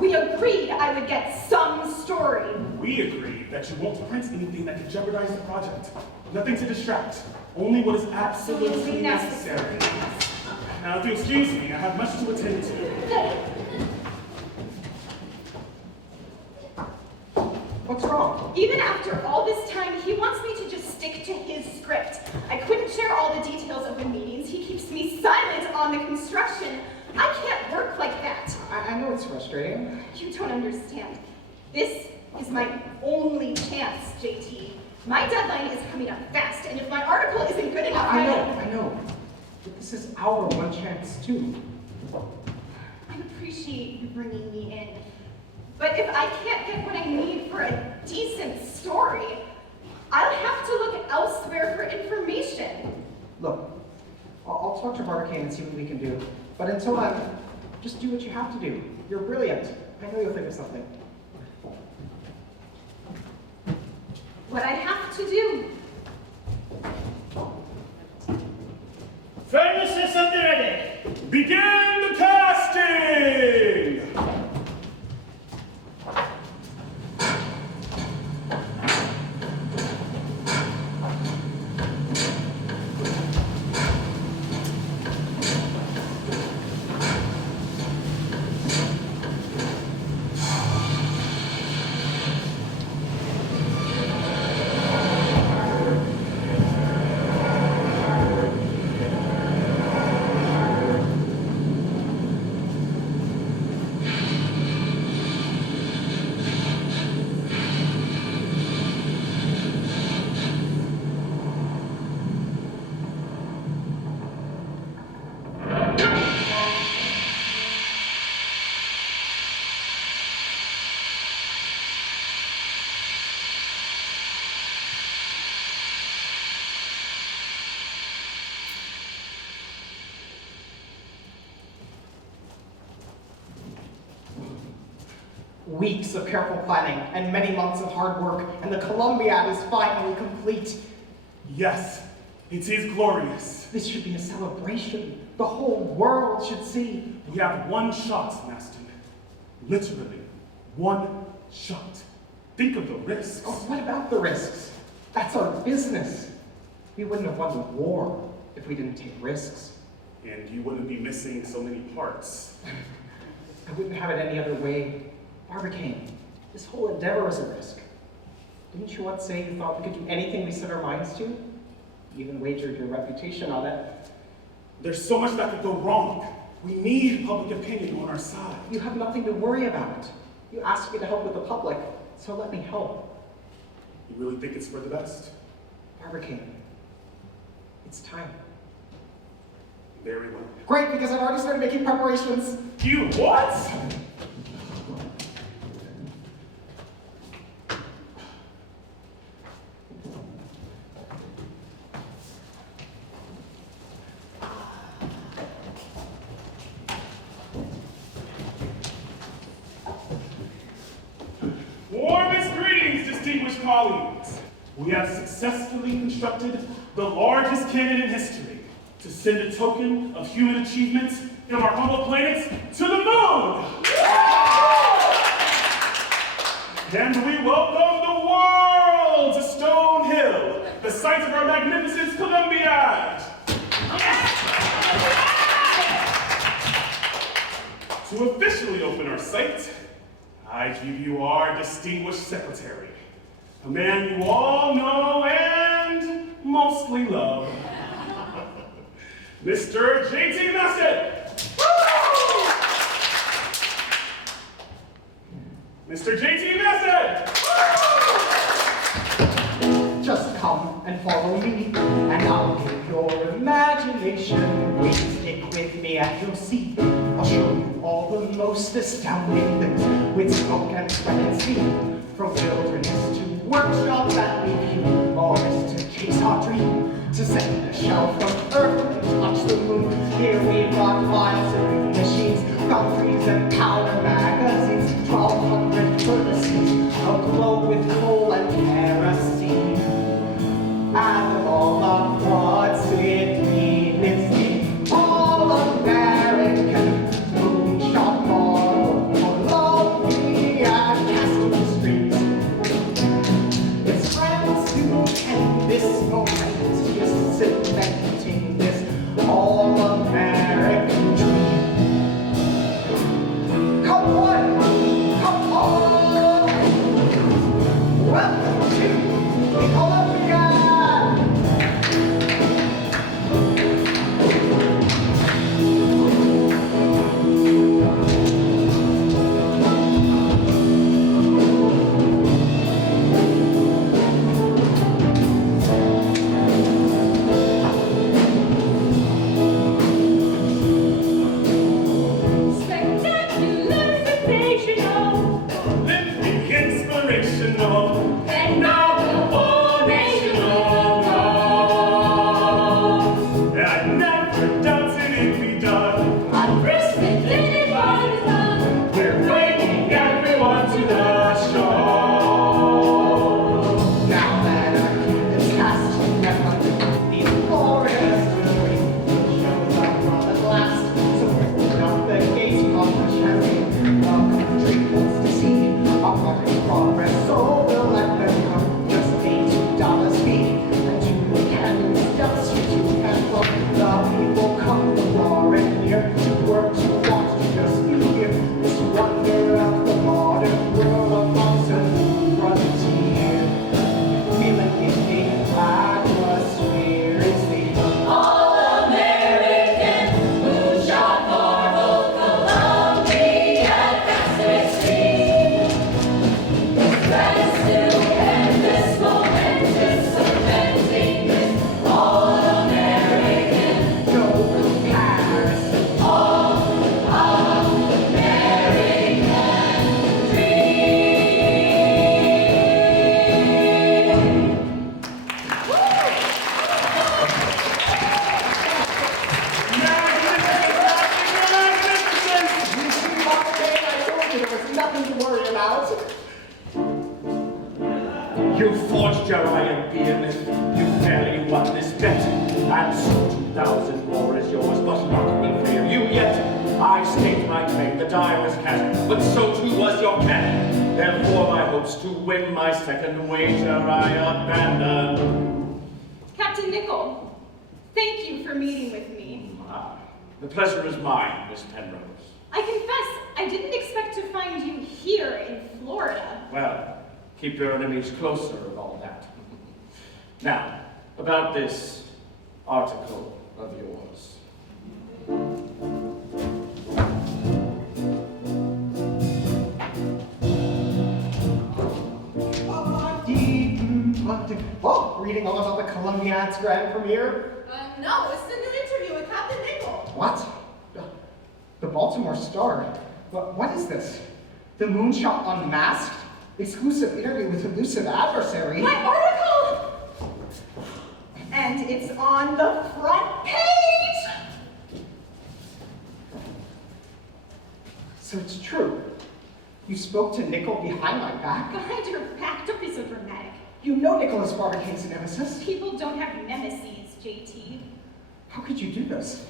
We agreed I would get some story. We agreed that you won't print anything that could jeopardize the project. Nothing to distract. Only what is absolutely necessary. Now, if you'll excuse me, I have much to attend to. What's wrong? Even after all this time, he wants me to just stick to his script. I couldn't share all the details of the meetings. He keeps me silent on the construction. I can't work like that. I know it's frustrating. You don't understand. This is my only chance, JT. My deadline is coming up fast, and if my article isn't good enough, I know. But this is our one chance, too. I appreciate you bringing me in. But if I can't get what I need for a decent story, I'll have to look elsewhere for information. Look, I'll talk to Barbicane and see what we can do. But until then, just do what you have to do. You're brilliant. I know you'll think of something. What I have to do. Furnaces at the ready. Begin the casting! Weeks of careful planning and many months of hard work, and the Columbiad is finally complete. Yes, it is glorious. This should be a celebration. The whole world should see. We have one shot, Maston. Literally, one shot. Think of the risks. Oh, what about the risks? That's our business. We wouldn't have won the war if we didn't take risks. And you wouldn't be missing so many parts. I wouldn't have it any other way. Barbicane, this whole endeavor is a risk. Didn't you once say you thought we could do anything we set our minds to? You even wagered your reputation on it. There's so much that could go wrong. We need public opinion on our side. You have nothing to worry about. You asked me to help with the public, so let me help. You really think it's for the best? Barbicane, it's time. Very well. Great, because I've already started making preparations. You what? Warmest greetings, distinguished colleagues. We have successfully constructed the largest cannon in history to send a token of human achievement from our humble planets to the moon. And we welcome the world to Stone Hill, the site of our magnificent Columbiad. To officially open our site, I give you our distinguished secretary, a man you all know and mostly love, Mr. J.T. Maston. Mr. J.T. Maston. Just come and follow me, and I'll give your imagination. Wait, stick with me and you'll see. I'll show you all the most astounding things with smoke and sweat and steam. From wilderness to workshop that we view, all this to chase our dream, to send a shell from Earth and touch the moon. Here we've got files and machines, foundries and powder magazines, 1,200 furnaces, aglow with coal and kerosene. And all of what's it mean? It's the all-American moonshot model, Columbia Castle Street. It's friends who can this momentous inventing this all-American dream. Come on! Welcome to the Columbiad! You forged your iron beard, you fairly won this bet, and so 2,000 more is yours, but luck will fail you yet. I staked my claim, the die was cast, but so too was your cat. Therefore my hopes to win my second wager I abandon. Captain Nichol, thank you for meeting with me. The pleasure is mine, Miss Penrose. I confess, I didn't expect to find you here in Florida. Well, keep your enemies closer and all that. Now, about this article of yours. Oh, reading all about the Columbiad's grand premiere? No, it's the new interview with Captain Nichol. What? The Baltimore Star? What is this? The Moonshot Unmasked? Exclusive interview with elusive adversary? My article! And it's on the front page! So it's true. You spoke to Nichol behind my back? Behind your back, don't be so dramatic. You know Nicholas Barbicane's a nemesis. People don't have nemesis, JT. How could you do this?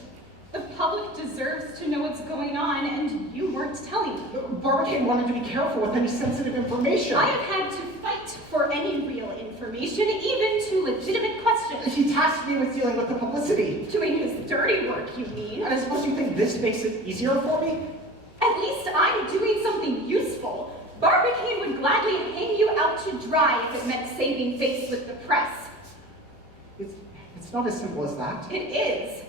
The public deserves to know what's going on, and you weren't telling me. Barbicane wanted to be careful with any sensitive information. I have had to fight for any real information, even to legitimate questions. He tasked me with dealing with the publicity. Doing his dirty work, you mean? And I suppose you think this makes it easier for me? At least I'm doing something useful. Barbicane would gladly hang you out to dry if it meant saving face with the press. It's not as simple as that. It is.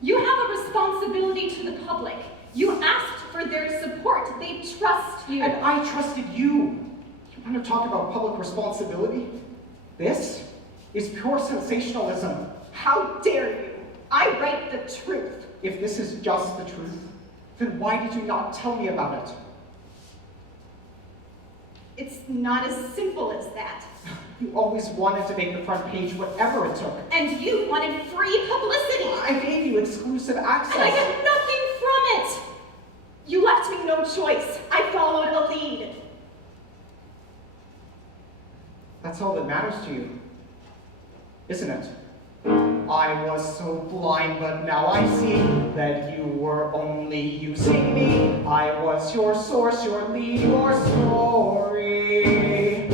You have a responsibility to the public. You asked for their support. They trust you. And I trusted you. You want to talk about public responsibility? This is pure sensationalism. How dare you? I write the truth. If this is just the truth, then why did you not tell me about it? It's not as simple as that. You always wanted to make the front page whatever it took. And you wanted free publicity. I gave you exclusive access. And I got nothing from it. You left me no choice. I followed a lead. That's all that matters to you, isn't it? I was so blind, but now I see that you were only using me. I was your source, your lead, your story.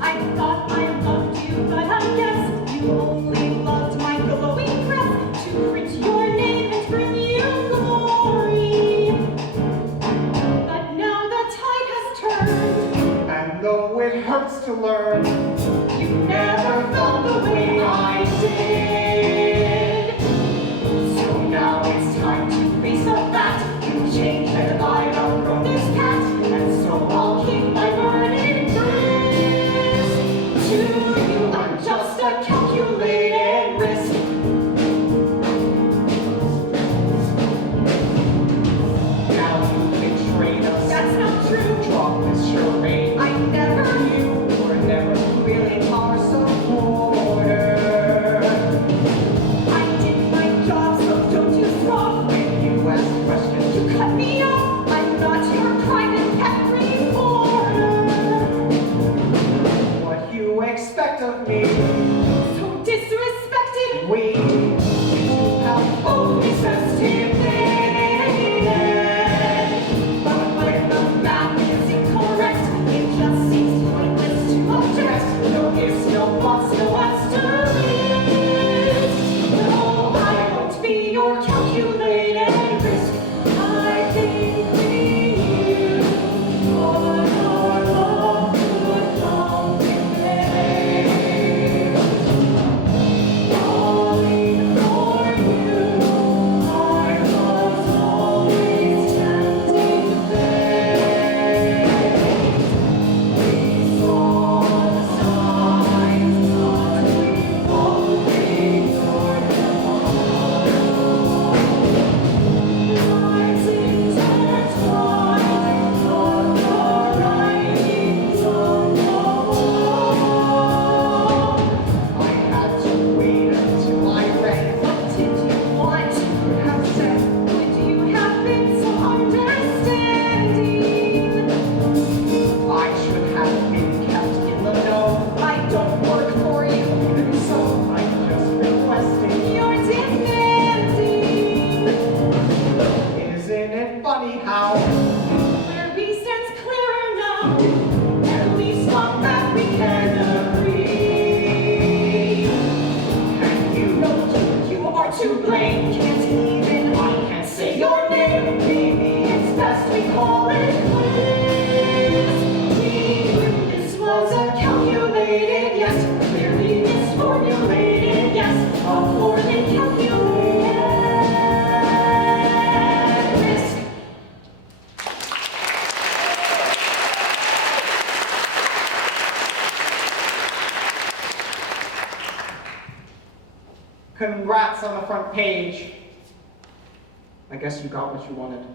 I thought I loved you, but I guess you only loved my glowing press to print your name and bring you glory. But now the tide has turned, And though it hurts to learn, you never felt the way I did. So now it's time to face the fact you changed and I outgrown this cat, and so I'll keep my burning grace. To you, I'm just a calculated risk. now you betrayed us. That's not true. Drop this charade. I never You were never really our supporter. I did my job, so don't you stop. When you asked questions, You cut me off. I'm not your private pet reporter. what you expect of me, So disrespected. we have Oh, necessitated. But when the math is incorrect, it just seems pointless to object. no ifs, no Congrats on the front page. I guess you got what you wanted.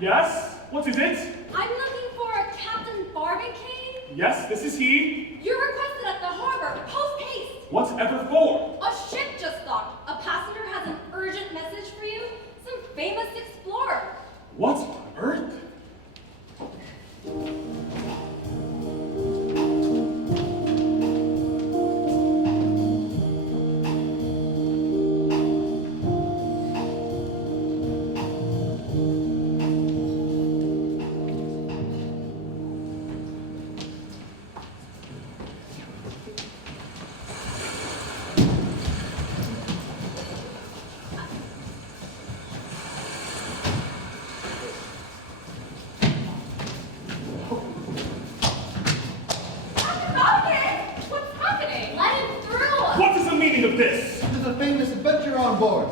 Yes? What is it? I'm looking for a Captain Barbicane. Yes, this is he. You're requested at the harbor, post haste. Whatever for? A ship just docked. A passenger has an urgent message for you. Some famous explorer. What on earth? What's happening? Let him through. What is the meaning of this? There's a famous adventure on board.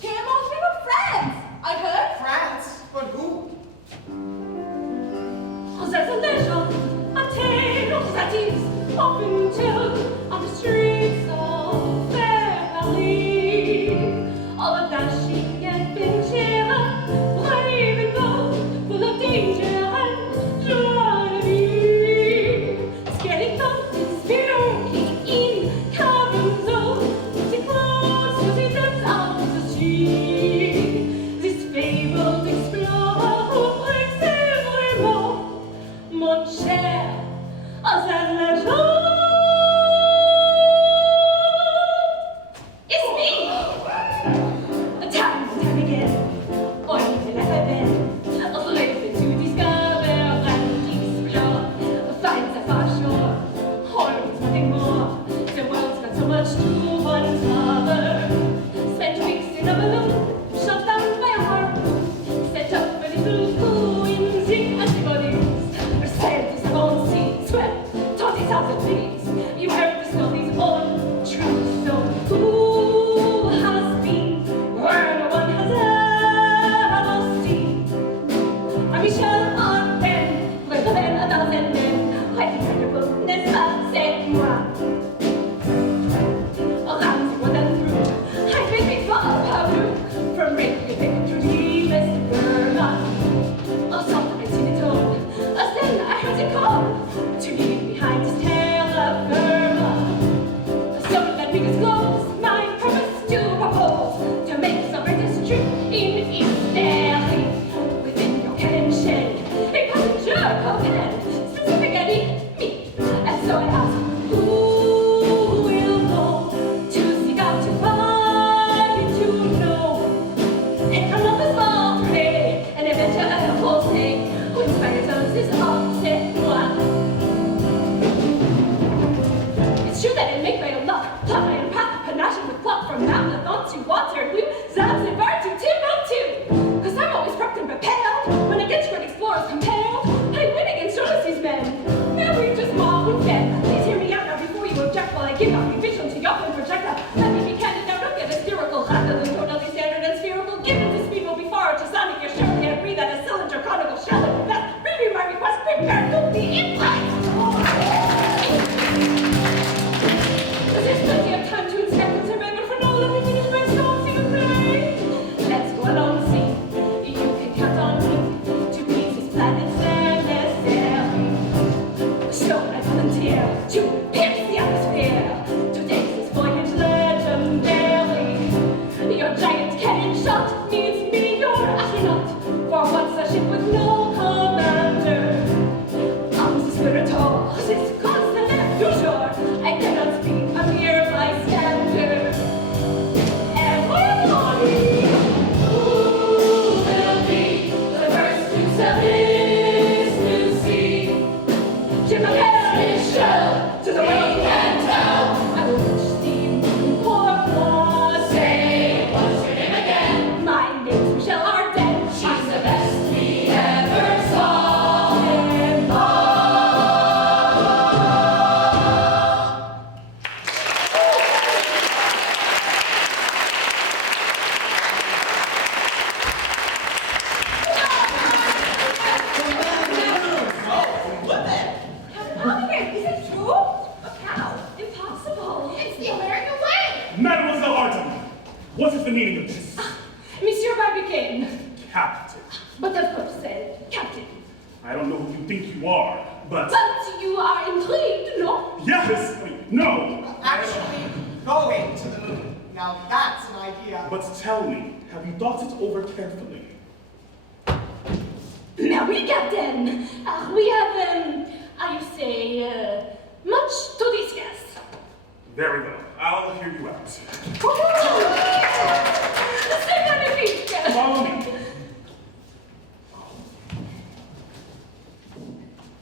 Camel's from France. I heard. France? But who? There's a legend, a tale that is often told on the streets of Paris. All a dashing adventure, brave and bold, full of danger and joy. Scaring mountains, spelunking in caverns old, to close to the depths of the sea. This fabled explorer who breaks every mold, mon cher, as a legend. It's me! Time and time again, on the letter bed, a slave to discover and explore, finds a far shore, always wanting more. The world's got so much to uncover. Spent weeks in a balloon, shot down by a harpoon, set up a little coup in the antibodies, sailed to the whole sea, swept 20,000 leagues. You heard the stories all true, so who has been where no one has ever seen? Michel Arden, with a man, a dozen men, like incredible, n'est-ce pas, c'est moi. Around what and through, I made me fall powder, from Reykjavik to the West Burma. Oh, sometimes in it all, as then I heard it call, to leave behind this terra firma. So let me disclose my purpose to propose, to make some greatest trip in East Derry. Within your cannon shed, a passenger command, specifically me. And so I ask, who will go to seek out to find to know? A Columbus ball play, an adventure and a whole thing, who inspires us is c'est moi. It's true that I make my own luck, plot my own path, panache with pluck from Mount to Waterloo, Zanzibar to Timbuktu. 'Cause I'm always prepped and prepared. When I get to where explorers compelled, I win against overseas men. Now we just mob with men. Please hear me out now before you object while I give out vision to your own projector. Let me be candid now, don't get a spherical, rather than totally standard and spherical. Given the speed will be far to sound if you surely agree that a cylinder conical shell is the best. Review my request, prepare to be impressed. There's plenty of time to inspect and survey, but for now, let me finish my song, sing and play. Let's go along and see. You can count on me to please this planet's necessary. So I volunteer to pierce the atmosphere, to take this voyage legendary. Your giant cannon shot needs me, your astronaut, for once a ship with no commander. I'm the spiritual, this constant du jour. I cannot speak, I'm here bystander. Everybody, who will be the first to sail this new sea? Je m'appelle Michel, to the world can tell. I will reach the moon for moi. Say, what's your name again? My name's Michel Arden. She's the best we ever saw. Captain, is it true? How? Impossible. It's the American way. Mademoiselle Arden, what is the meaning of this? Monsieur Barbicane, captain. But of course, Captain. I don't know who you think you are, but... But you are intrigued, no? Yes! I mean, no! Actually, going to the moon. Now that's an idea. But tell me, have you thought it over carefully? Now we, Captain. We have, how you say, much to discuss. Very well. I'll hear you out. C'est magnifique. Follow me.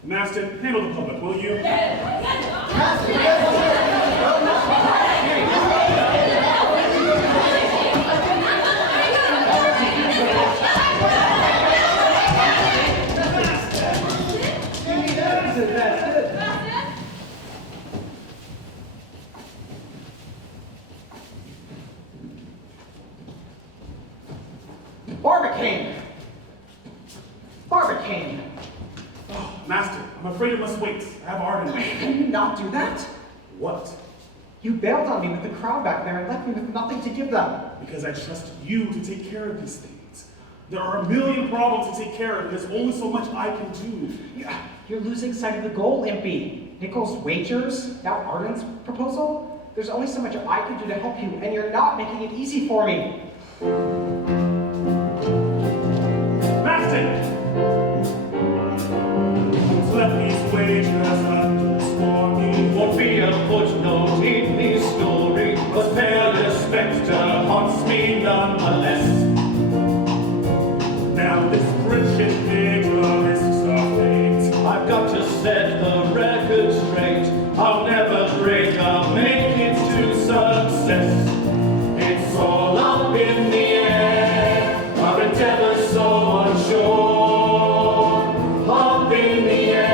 Maston, handle the public, will you? Barbicane! Barbicane! Oh, Master, I'm afraid it must wait. I have art in me. Can you not do that? What? You bailed on me with the crowd back there and left me with nothing to give them. Because I trust you to take care of these things. There are a million problems to take care of, and there's only so much I can do. You're losing sight of the goal, Impy. Nichols' wagers, now Arden's proposal. There's only so much I can do to help you, and you're not making it easy for me. Maston! Let these wagers underscore me. Won't be a footnote in the story, but Fearless Spectre haunts me nonetheless. Now this friendship vigor risks our fate. I've got to set the record straight. I'll never break, I'll make it to success. It's all up in the air, our endeavor so unsure. Up in the air.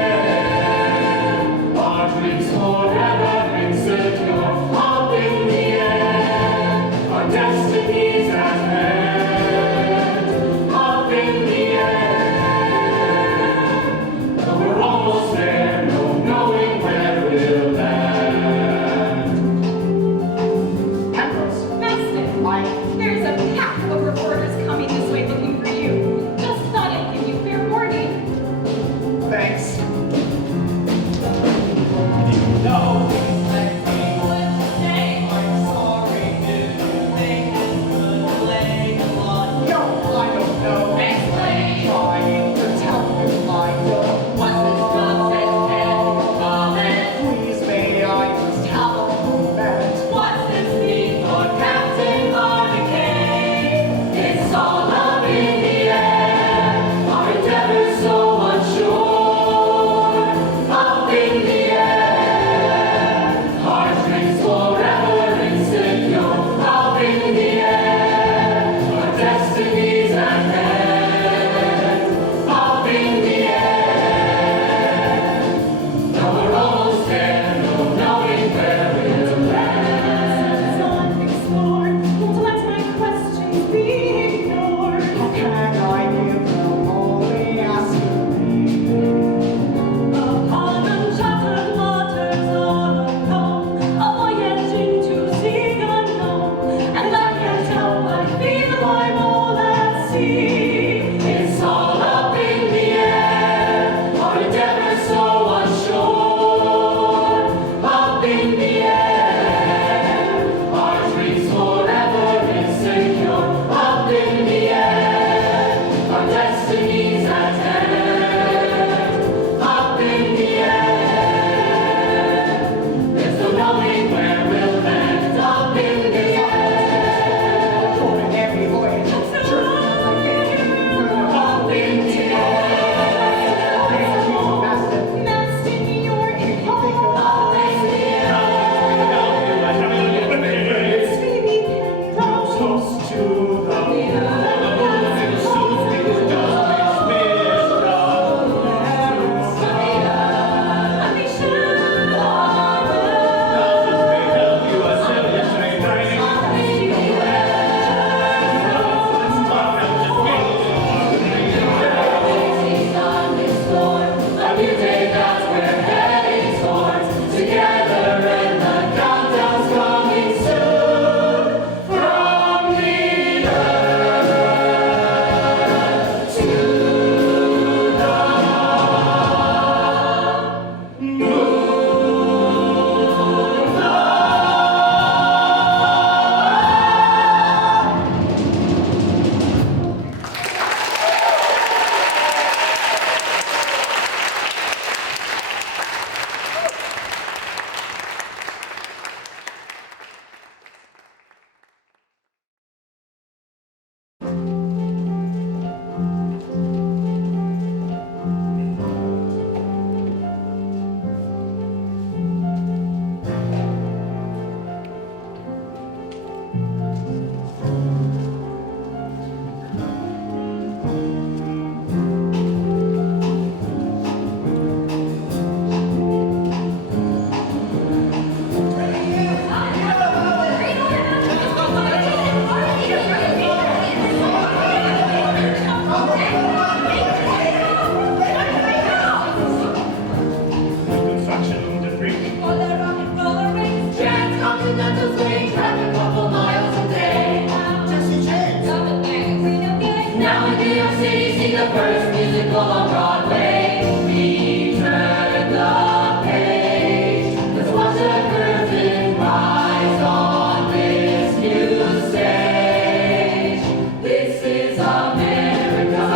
the first musical on Broadway. We turn the page. Let's watch the curtain rise on this new stage. This is America.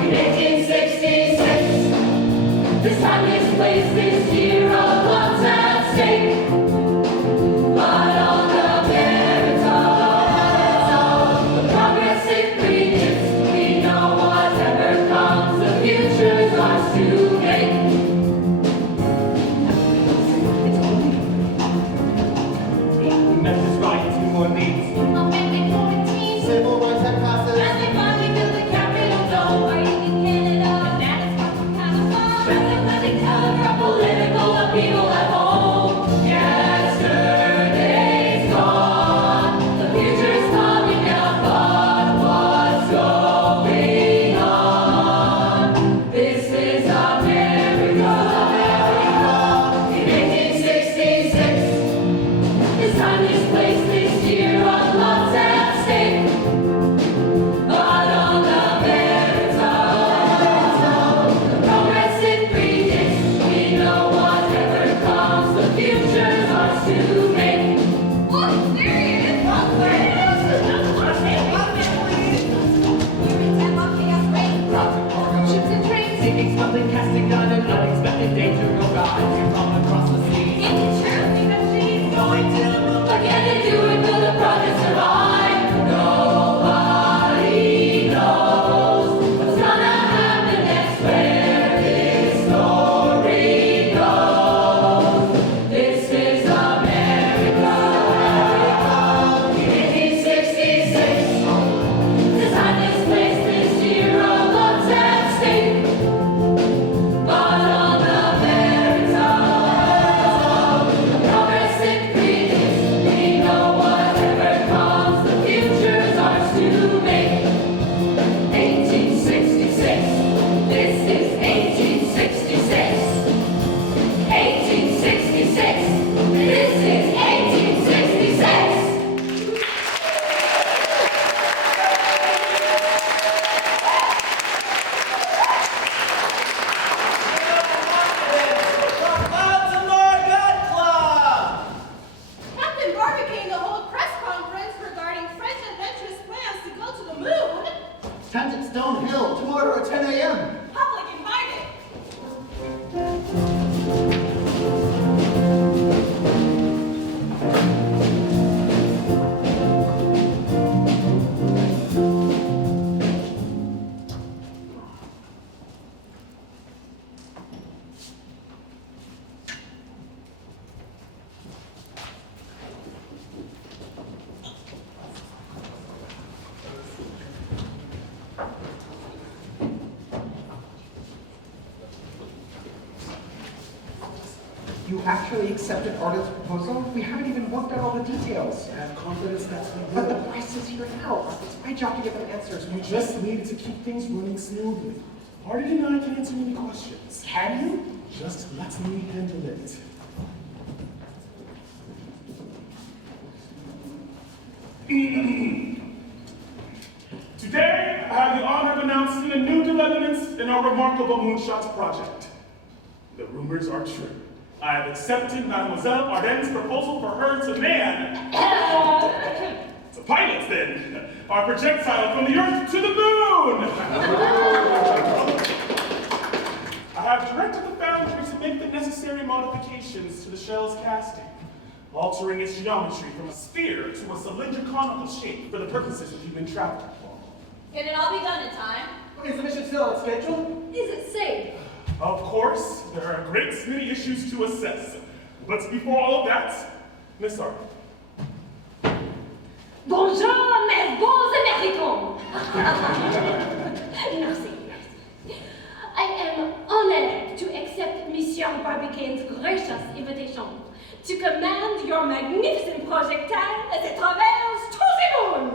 In 1866, this time, this place, this year, a lot's at stake. But on the merits of the progressive preachers, we know whatever comes, the future's ours to make. Memphis riots, New Orleans. Amendment 14. Civil rights at Casas. As they finally built the Capitol Dome, fighting in Canada, bananas come from Panama. Transatlantic telegraph, political upheaval at home. Yesterday's gone, the future's coming now, but what's going on? This is America. In 1866, this time, this place, this year, a lot's at stake. But on the merits of the progressive preachers, we know whatever comes, the future's ours to make. Look, there he is! Look, there he is! Here in Tampa, chaos reigns. Ships and trains. Seeking something, casting down an unexpected danger, no guides you come across the sea. Is it true? Because she's Going to the moon. But can they do it? Will the project survive? Nobody knows what's gonna happen next, where this story goes. This is America. In 1866, this time, this place, this year, a lot's at stake. But on the merits of the progressive preachers, we know whatever comes, the future's ours to make. 1866, this is 1866. 1866, this is 1866. Captain Barbicane to hold press conference regarding French adventurous plans to go to the moon. Times at Stone Hill, tomorrow at 10 a.m. Public invited. You actually accepted Arda's proposal? We haven't even worked out all the details. I have confidence that we But the will. price is here now. It's my job to get them answers. We just needed to keep things running smoothly. Arden and I can answer any questions. Can you? Just let me handle it. Today, I have the honor of announcing a new developments in our remarkable Moonshots project. The rumors are true. I have accepted Mademoiselle Ardenne's proposal for her to man. To pilots, then. Our projectile from the Earth to the Moon! I have directed the foundry to make the necessary modifications to the shell's casting, altering its geometry from a sphere to a cylindrical shape for the purposes of human travel. Can it all be done in time? Is the mission still on schedule? Is it safe? Of course, there are a great many issues to assess. But before all of that, Miss Arden. Bonjour, mes beaux Américains! Merci. I am honored to accept Monsieur Barbicane's gracious invitation to command your magnificent projectile as it travels to the moon.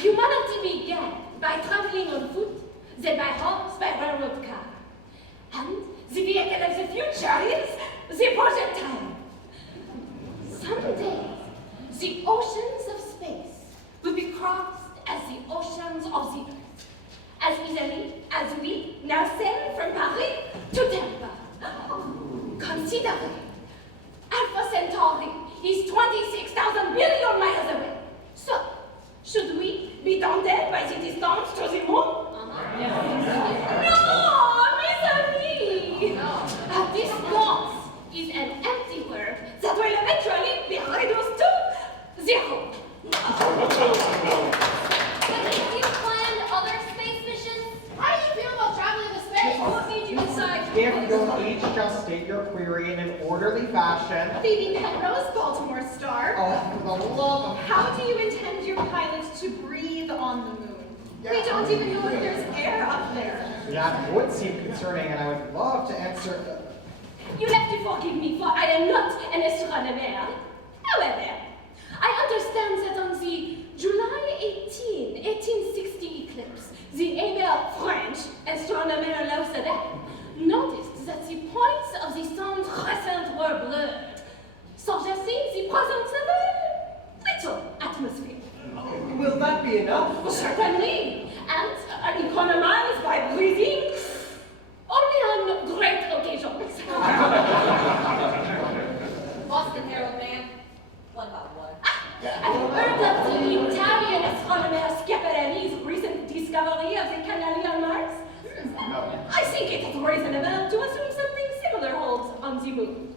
Humanity began by traveling on foot, then by horse, by railroad car. And the vehicle of the future is the projectile. Someday, the oceans of space Hillary. Alpha Centauri is 26,000 billion miles away. So, should we be daunted by the distance to the moon? No, mes amis! This dance is an empty word that will eventually be reduced to zero. Have you planned other space missions? How do you feel about traveling to space? What made you decide? If you'll each just state your query in an orderly fashion. Phoebe Penrose, Baltimore Star. Oh, for the love of... How do you intend your pilots to breathe on the moon? We don't even know if there's air up there. That would seem concerning, and I would love to answer... You'll have to forgive me, for I am not an astronomer. However, I understand that on the July 18, 1860 eclipse, the able French astronomer Laussedet noticed that the points of the sun's crescent were blurred, suggesting the presence of a little atmosphere. Will that be enough? Certainly, and economize by breathing only on great occasions. Boston Herald, man. What about what? I've heard of the Italian astronomer Schiaparelli's recent discovery of the Canali on Mars. I think it is reasonable to assume something similar holds on the moon.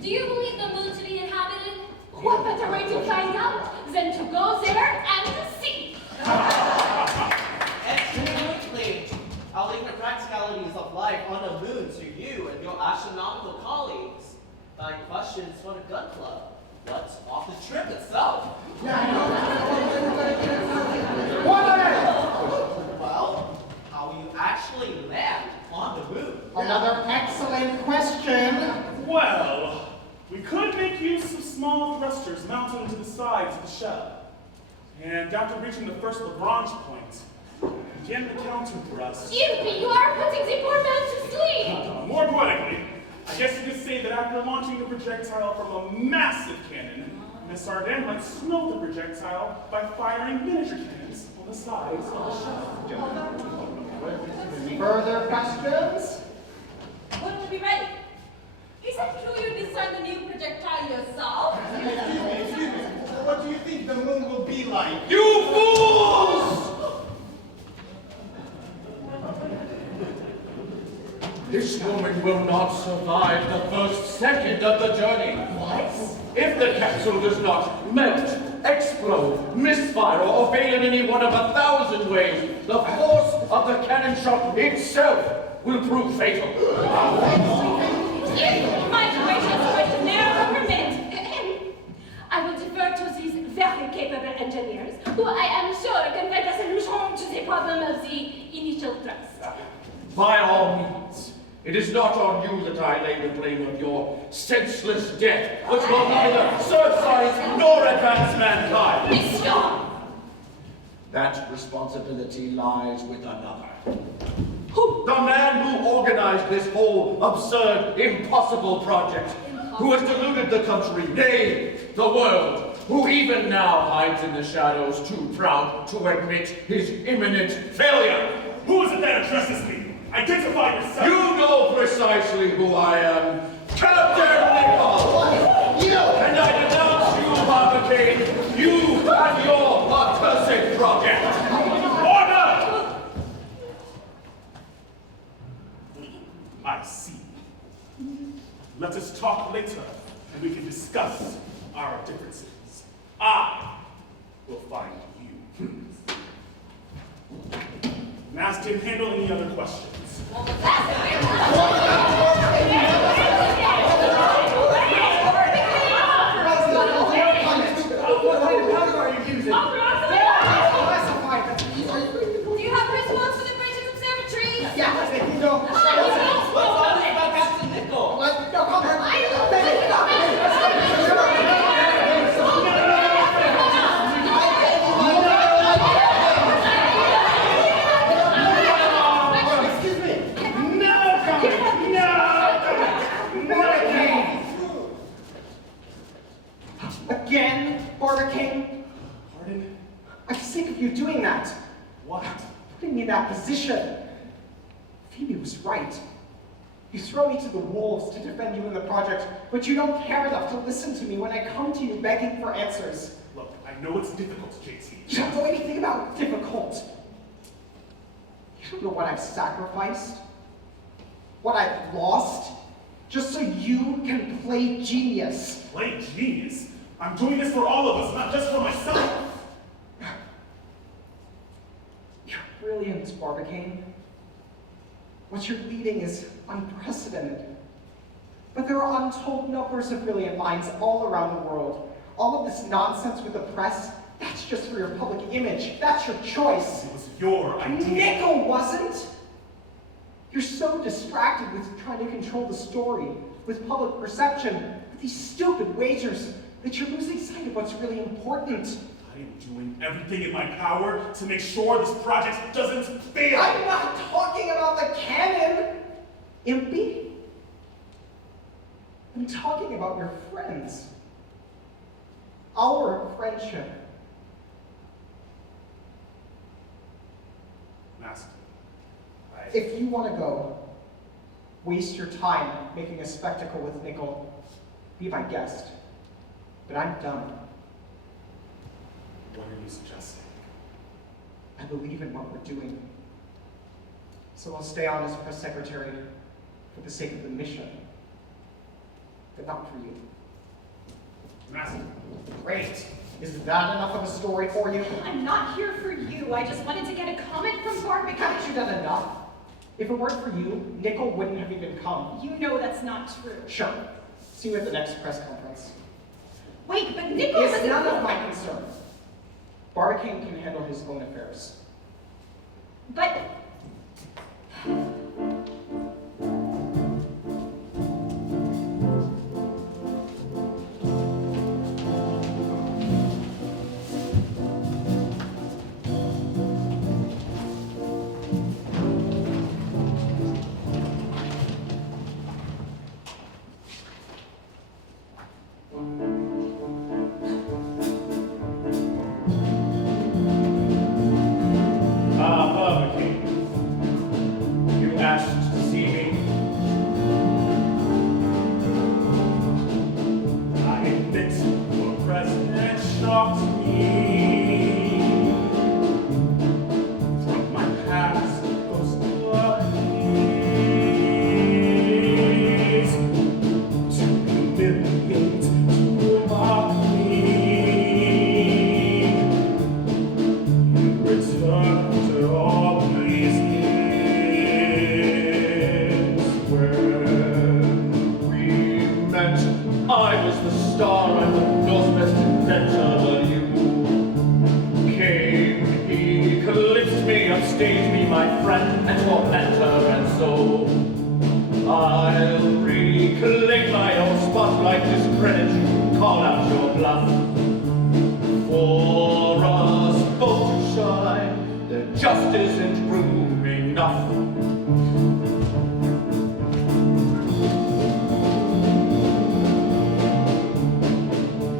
Do you believe the moon to be inhabited? What better way to find out than to go there and see? Absolutely. I'll leave the practicalities of life on the moon to you and your astronomical colleagues. My question is for the gun club. What's off the trip itself? Well, how will you actually land on the moon? Another excellent question. Well, we could make use of small thrusters mounted into the sides of the shell. And after reaching the first Lagrange point, begin the counter-thrust. Yippee, you are putting the poor man to sleep! More poetically, I guess you could say that after launching the projectile from a massive cannon, Miss Arden might snow the projectile by firing miniature cannons on the sides of the shell. Further questions? When will be ready? Is that true you designed the new projectile yourself? Excuse me. What do you think the moon will be like? You fools! This woman will not survive the first second of the journey. What? If the capsule does not melt, explode, misfire, or fail in any one of 1,000 ways, the force of the cannon shot itself will prove fatal. If my gracious questionnaire will permit, I will defer to these very capable engineers, who I am sure can find a solution to the problem of the initial thrust. By all means, it is not on you that I lay the blame of your senseless death, which will neither serve science nor advance mankind. Monsieur! That responsibility lies with another. Who? The man who organized this whole absurd, impossible project, who has deluded the country, nay, the world, who even now hides in the shadows, too proud to admit his imminent failure. Who is it that addresses me? Identify yourself! You know precisely who I am, Captain Nichols! And I denounce you, Barbicane, you and your accursed project! Order! I see. Let us talk later, and we can discuss our differences. I will find you. And ask him handle any other questions. Do you have response to the British Observatory? Yeah, no. What's all this about Captain Nichols? Again, Barbicane? Pardon? I'm sick of you doing that. What? Putting me in that position. Phoebe was right. You throw me to the wolves to defend you in the project, but you don't care enough to listen to me when I come to you begging for answers. Look, I know it's difficult, JT. You don't know anything about difficult. You don't know what I've sacrificed, what I've lost, just so you can play genius. Play genius? I'm doing this for all of us, not just for myself. You're brilliant, Barbicane. What you're leading is unprecedented. But there are untold numbers of brilliant minds all around the world. All of this nonsense with the press, that's just for your public image. That's your choice. It was your idea. Nickel wasn't. You're so distracted with trying to control the story, with public perception, with these stupid wagers, that you're losing sight of what's really important. I am doing everything in my power to make sure this project doesn't fail. I'm not talking about the cannon, Impy. I'm talking about your friends. Our friendship. Master, If you want to go, waste your time making a spectacle with Nickel, be my guest. But I'm done. What are you suggesting? I believe in what we're doing. So I'll stay on as press secretary for the sake of the mission, but not for you. Master. Great. Is that enough of a story for you? I'm not here for you. I just wanted to get a comment from Barbicane. Haven't you done enough? If it weren't for you, Nickel wouldn't have even come. You know that's not true. Sure. See you at the next press conference. Wait, but Nickel It's was none of my concern. Barbicane can handle his own affairs. But Barbicane, you asked to see me. I admit your president shocked me. From my past goes glories to humiliate, to mock me. You return to all these years When we met, I was the star and the North's best inventor, but you came, eclipsed me, upstaged me, my friend and tormentor, and so I'll reclaim my own spotlight, discredit you, call out your bluff. For us both to shine, there just isn't room enough.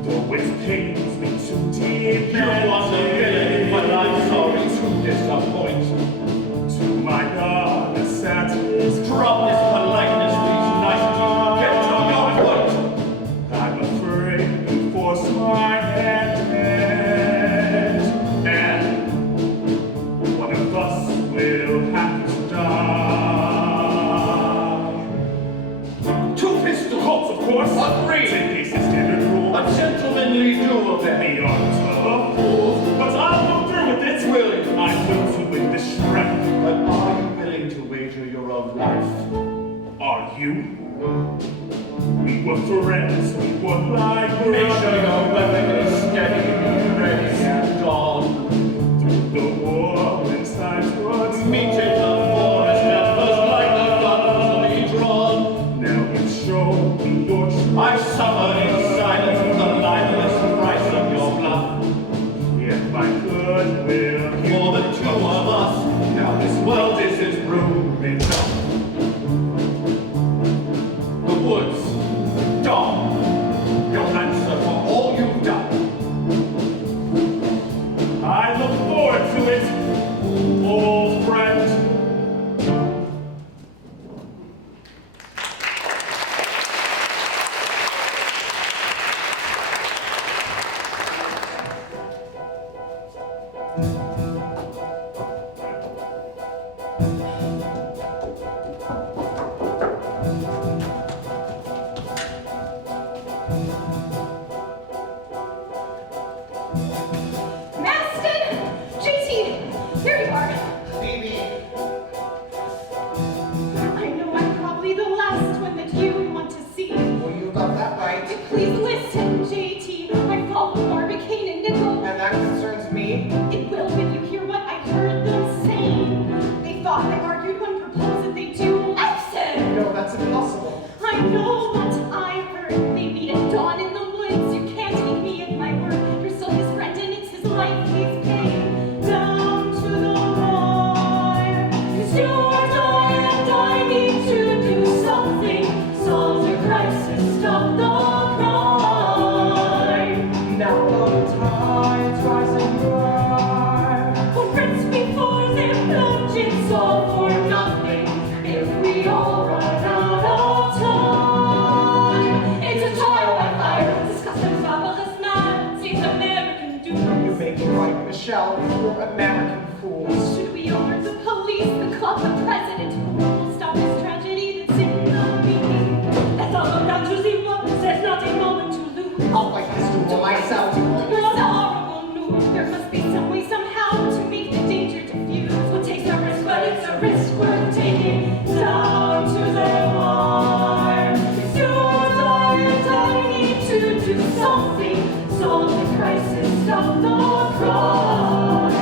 Though it pains me to demand You want the villain, but I'm sorry to disappoint. to my honest satisfaction. Drop this politeness, these niceties, get to your point. I'm afraid you force my hand, and one of us will have to die. Two pistols, Colts, of course. Agreed. 10 cases standard rule. a gentlemanly duel The then. art of fools, but I'll go through with it. Will you? I'm willing to win this strike. But are you willing to wager your own life? Are you? We were friends, we were like Make sure your weapon is brothers. steady, ready at dawn. Through the war when times were Meet in the forest at first light, the guns will be drawn. Now you show me your true. I suffered in silence the libelous price of your bluff. If I could will For the two of us, now this world is its room enough. The woods, dawn, your answer for all you've done. I look forward to it, old friend. Maston! JT! Here you are. Phoebe, I know I'm probably the last one that you want to see. well, you got that right. Please listen, JT. I followed Barbicane and Nickel. And that concerns me. It will when you hear what I heard them saying. They thought I argued when proposed that they do. Listen! No, that's impossible. I know what I heard. They meet at dawn in the woods. You can't take me at my word. You're still his friend and it's his life he's paying. Down to the wire. It's you or die and I need to do something. Solve the crisis, stop the crime. Now the tide's rising high. Who prints before they plunge, it's all for nothing. If we all run out of time, it's a trial by fire. This customs barbarous man seems American doom. You may be right, Michelle. You're American fools. Should we honor the police, the club, the president? Who will stop this tragedy that's in the making? Let's all go down to zero. There's not a moment to lose. I'll fight this duel myself. What a horrible news. There must be some way, somehow, to make the danger diffuse. What takes a risk, but it's a risk worth taking. Down to the wire. It's you or die, and I need to do something. Solve the crisis, stop the crime.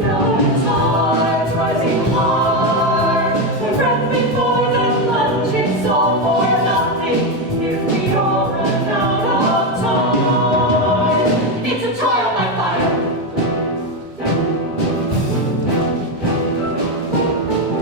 Now the tide's rising high. The breath before the plunge, it's all for nothing. If we all run out of time, it's a trial by fire.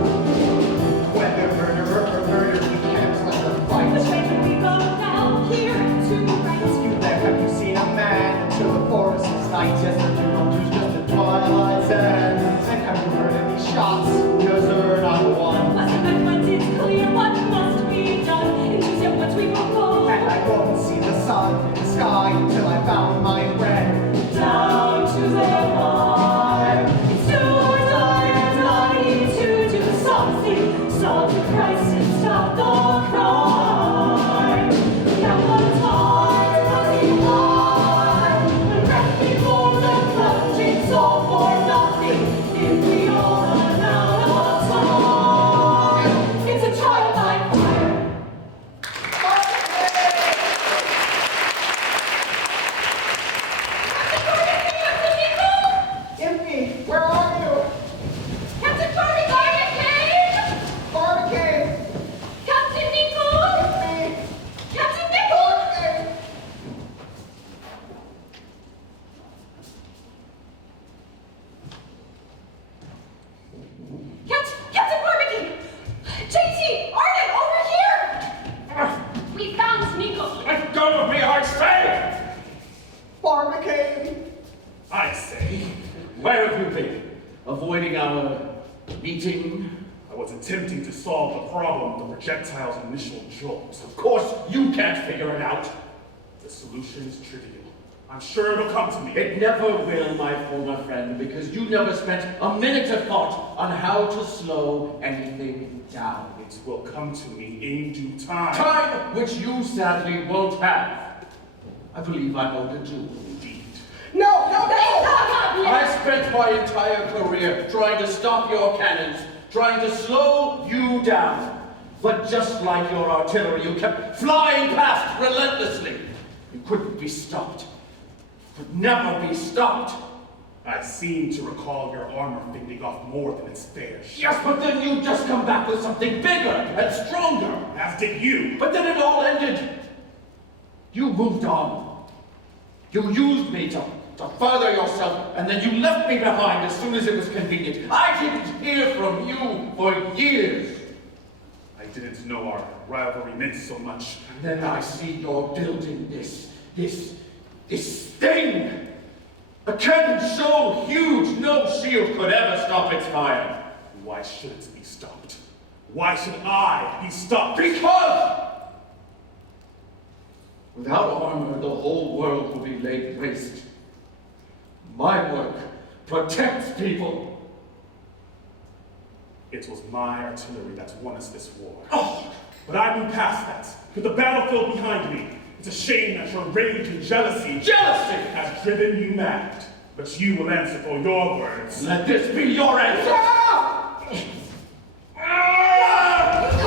When the murderer murdered, you can't let them fight. Which way do we go now? Here to the right. You there, have you seen a man until the forest is night? Yes, I do not use just the twilight's end. And have you heard any shots? No, sir, not one. Wasn't that once it's clear what must be done? In choosing what we will go. And I won't see the sun in the sky until I found my friend. Down to the wire. It's do or die, and I need to do something. Solve the crisis, stop the crime. Now the tide's rising high. The breath before the plunge, it's all for nothing. If we all run out of time, it's a trial by fire. Impy, where are you? Captain Barbicane! Barbicane! Captain Nico! Impy! Captain Nico! Barbicane! Captain Barbicane! JT! Arden, over here! We found Nico. Let go of me, I say! Barbicane! I say, where have you been? Avoiding our meeting? I was attempting to solve the problem of the projectile's initial jolt. Of course, you can't figure it out. The solution is trivial. I'm sure it'll come to me. It never will, my former friend, because you never spent a minute of thought on how to slow anything down. It will come to me in due time. Time which you sadly won't have. I believe I'm overdue. Indeed. No, no, no! I spent my entire career trying to stop your cannons, trying to slow you down. But just like your artillery, you kept flying past relentlessly. You couldn't be stopped. Could never be stopped. I seem to recall your armor fending off more than its fair share. Yes, but then you just come back with something bigger and stronger. As did you. But then it all ended. You moved on. You used me to further yourself, and then you left me behind as soon as it was convenient. I didn't hear from you for years. I didn't know our rivalry meant so much. And then I see you're building this thing. A cannon so huge, no shield could ever stop its fire. Why should it be stopped? Why should I be stopped? Because without armor, the whole world will be laid waste. My work protects people. It was my artillery that won us this war. Oh, But I moved past that, with the battlefield behind me. It's a shame that your rage and jealousy has driven you mad. But you will answer for your words. Let this be your answer! We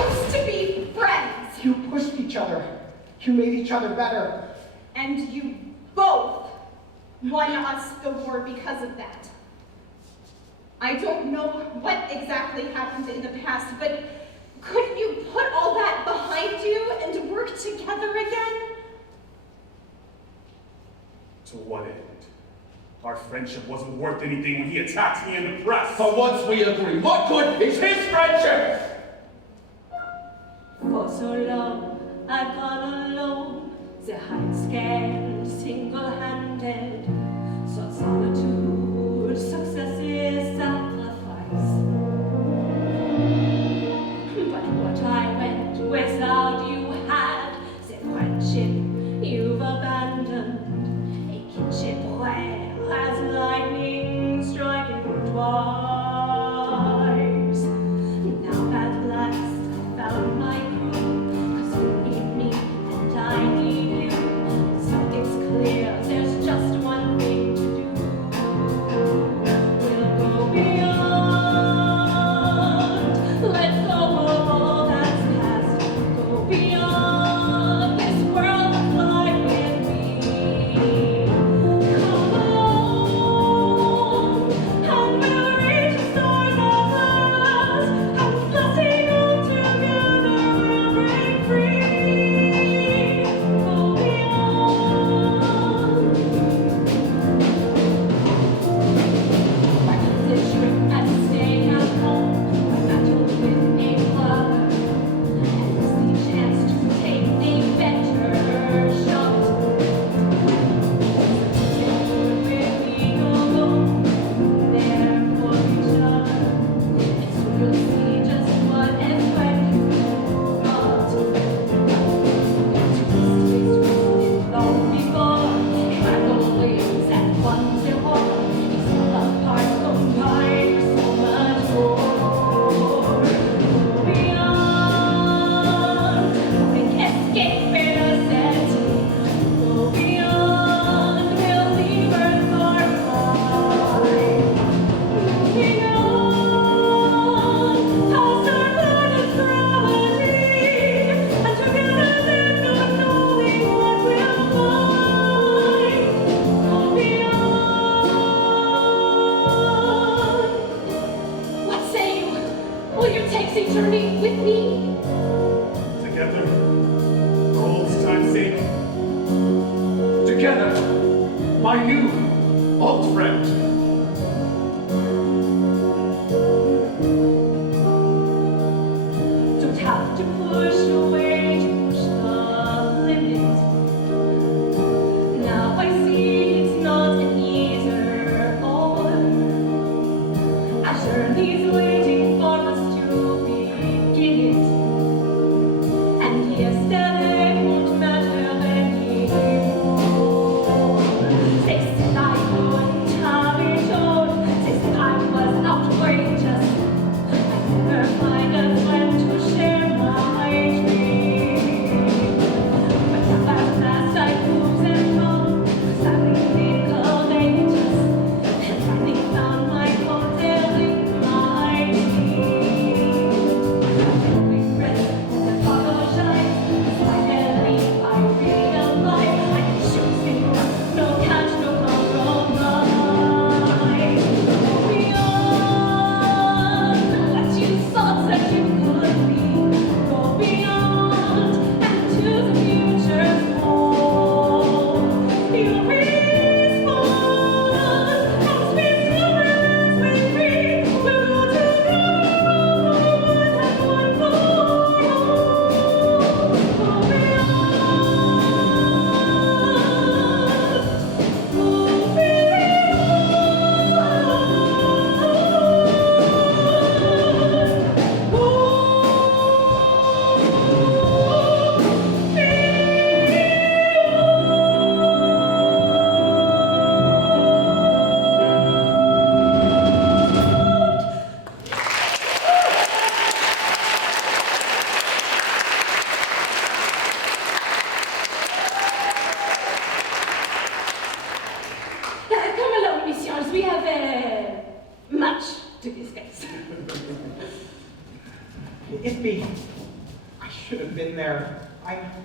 used to be friends, You pushed each other. You made each other better. and you both won us the war because of that. I don't know what exactly happened in the past, but couldn't you put all that behind you and work together again? To what end? Our friendship wasn't worth anything when he attacked me in the press. For once we agree, what good is his friendship? For so long, I've gone alone, the heights scanned, single-handed, sought solitude, success is sacrifice. But what I went without you had, the friendship you've abandoned, a kinship where as lightning striking twice. Now at last I found my crew, 'cause you need me and I need you. So it's clear there's just one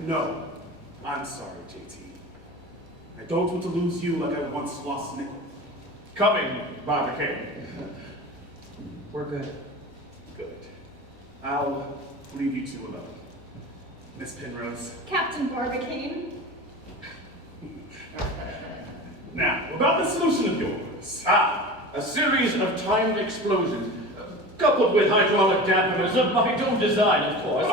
No. I'm sorry, JT. I don't want to lose you like I once lost Nickel. Coming, Barbicane. We're good. Good. I'll leave you two alone. Miss Penrose. Captain Barbicane. Now, about the solution of yours. A series of timed explosions, coupled with hydraulic dampeners of my own design, of course.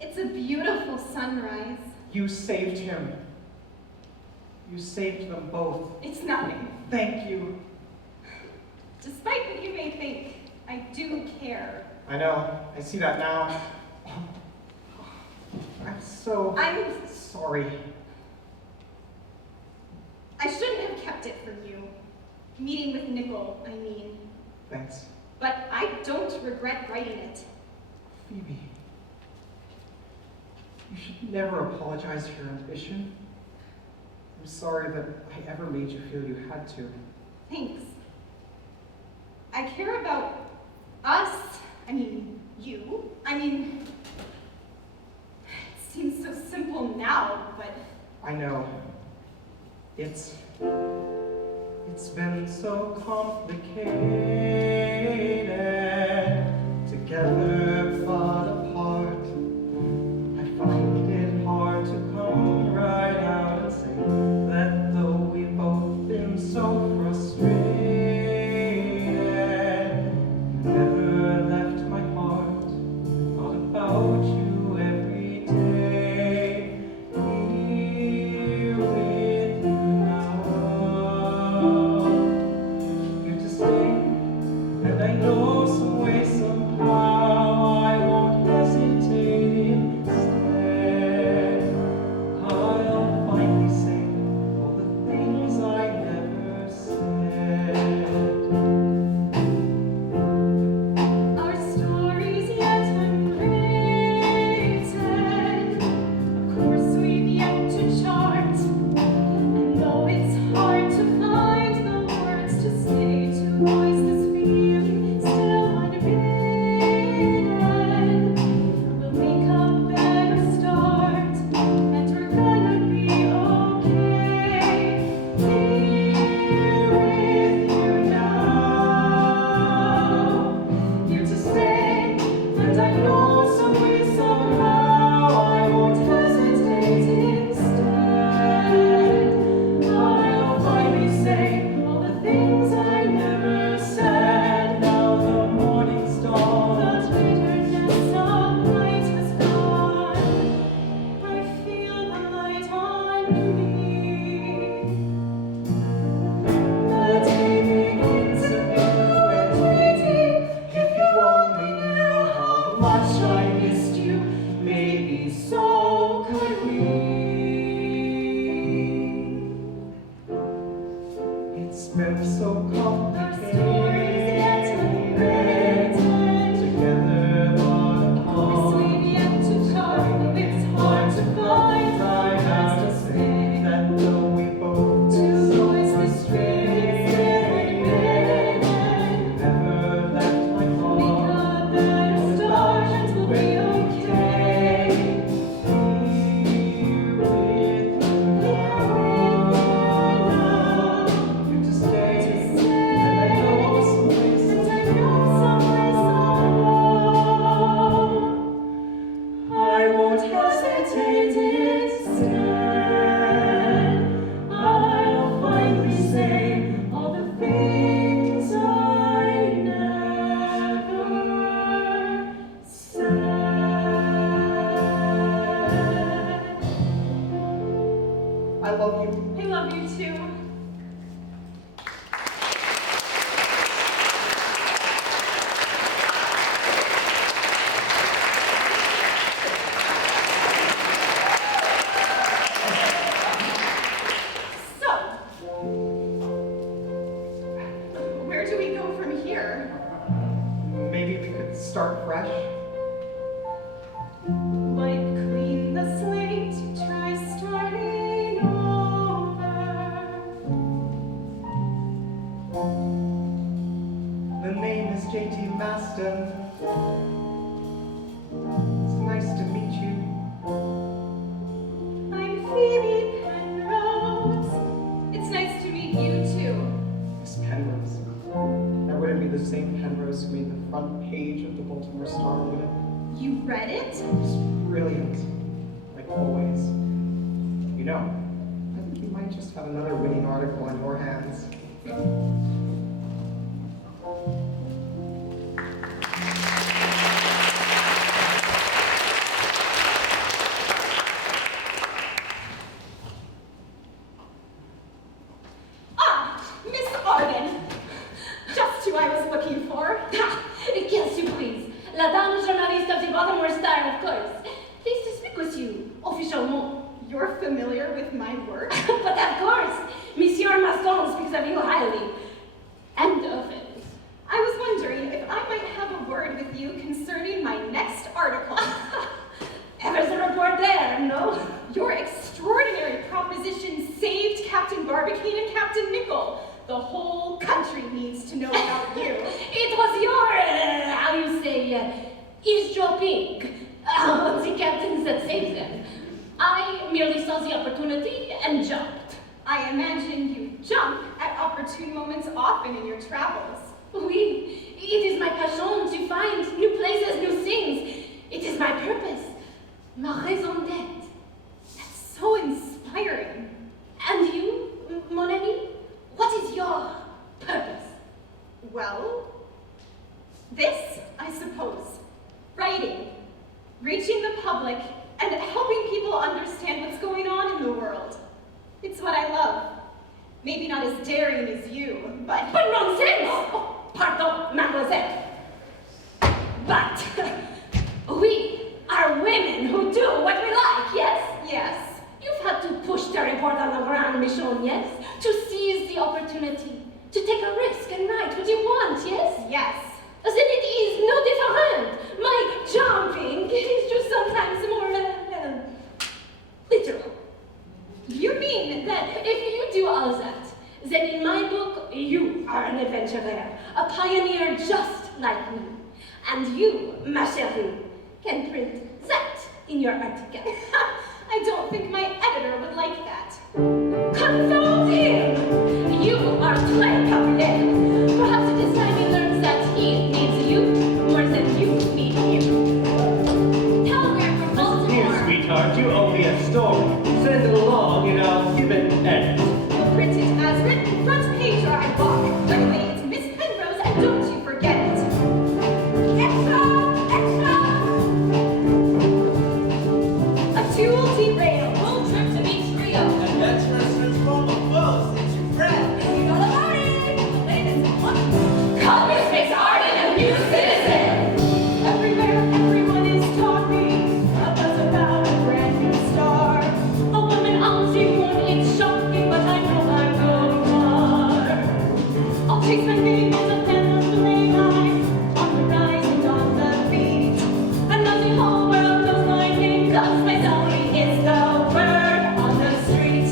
It's a beautiful sunrise. You saved him. You saved them both. It's nothing. Thank you. Despite what you may think, I do care. I know. I see that now. I'm sorry. I shouldn't have kept it from you. Meeting with Nickel, I mean. Thanks. But I don't regret writing it. Phoebe. You should never apologize for your ambition. I'm sorry that I ever made you feel you had to. Thanks. I care about us. I mean, you. I mean, it seems so simple now, but... I know. It's been so complicated. Together but apart. I find it hard to come right out and say that though we've both been so frustrated, you never left my heart. Thought about you every day. Here with you now start fresh. Wipe clean the slate, try starting over. The name is J.T. Maston. It's nice to meet you. I'm Phoebe Penrose. It's nice to meet you too. Miss Penrose. That wouldn't be the same Penrose who made the front page of the Baltimore Star, would it? You read it? It's brilliant. Like always. You know, I think you might just have another winning article on your hands. Ah, Miss Arden. Just who I was looking for. Quelle surprise! La dame journaliste of the Baltimore Star, of course. Pleased to speak with you, officiellement. You're familiar with my work? But of course, Monsieur Maston speaks of you highly. And often. I was wondering if I might have a word with you concerning my next article. Ever the report there, no? Your extraordinary proposition saved Captain Barbicane and Captain Nickel. The whole country needs to know about you. It was your, how you say, eavesdropping on the captains that saved them. I merely saw the opportunity and jumped. I imagine you jump at opportune moments often in your travels. Oui, it is my passion to find new places, new things. It is my purpose, ma raison d'être. That's so inspiring. And you, mon ami, what is your purpose? Well, this, I suppose. Writing, reaching the public, and helping people understand what's going on in the world. It's what I love. Maybe not as daring as you, but... But nonsense! Oh, pardon, mademoiselle. But we are women who do what we like, yes? Yes. You've had to push the report on the ground, Michonne, yes? To seize the opportunity, to take a risk and write what you want, yes? Yes. Then it is no different. My jumping is just sometimes more literal. You mean that If you do all that, then in my book, you are an adventurer, a pioneer just like me. And you, ma chérie, can print that in your article. I don't think my editor would like that. Confound him! You are très populaire. Perhaps it is time he learns that he needs you more than you need him. Telegram from Here, Baltimore. sweetheart, you owe me a story. Send it along and I'll give it edit. You'll print it as written, front page or I walk. By the way, it's Miss Penrose, and don't you forget it. Extra! Extra! A tool derailed. Road trip to Beach Rio. Adventurous transform of boats into friends. You know the party! Latest one. Congress makes Arden a new citizen. Everywhere, everyone is talking. A buzz about a brand new star. A woman on the moon, it's shocking, but I know I'm going far. I'll chase my name as a pen of flame eye. On the rise and on the beat. And now the whole world knows my name, 'cause my story is the word on the street.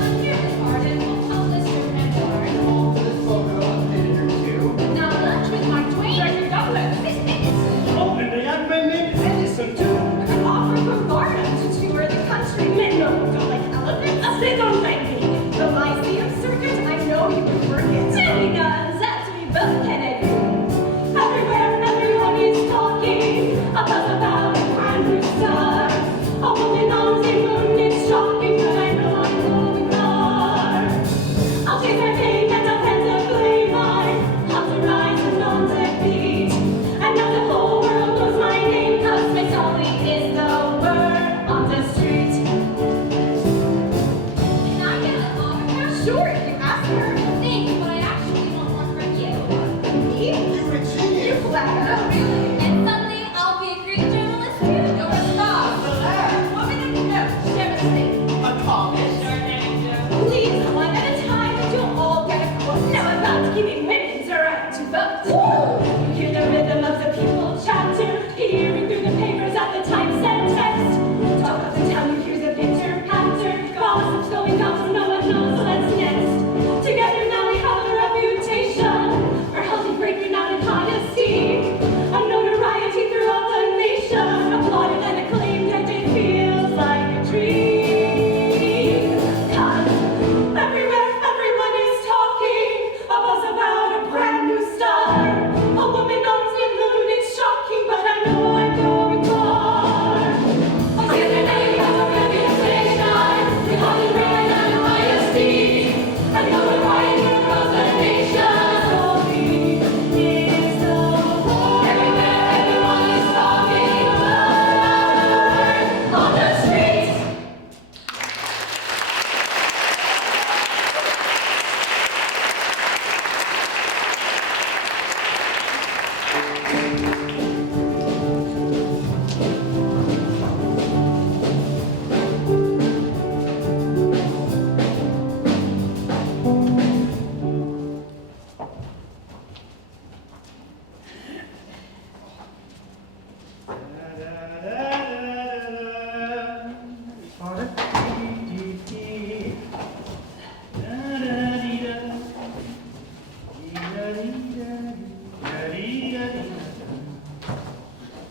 I'm here with Arden, we'll tell Mr. Edward. This photo updated her too. Now lunch with Mark Twain. Dr. Douglas, Miss Nicholson. Oh, and the young man named Edison, too. An offer from Barnum to tour the country. Men no, Don't like elephants? they don't like me. The Lyceum Circuit, I know you would work it. Silly guns, that we both can agree. Everywhere, everyone is talking about a brand new star. A woman on the moon is shocking, but I know I'm going far. I'll chase her name and I'll hand the flame line. On the rise and on the beat. And now the whole world knows my name, 'cause my story is the word on the street. Can I get an autograph? Sure, if you ask her. Thanks, but I actually want one from you. Me? You're a genius. You flatter. Oh, really? And someday I'll be a great journalist too. You're a star. Want me to no, share a thing. A comic. Please, one at a time, and you'll all get a quote. Now about giving women the right to vote. Woo!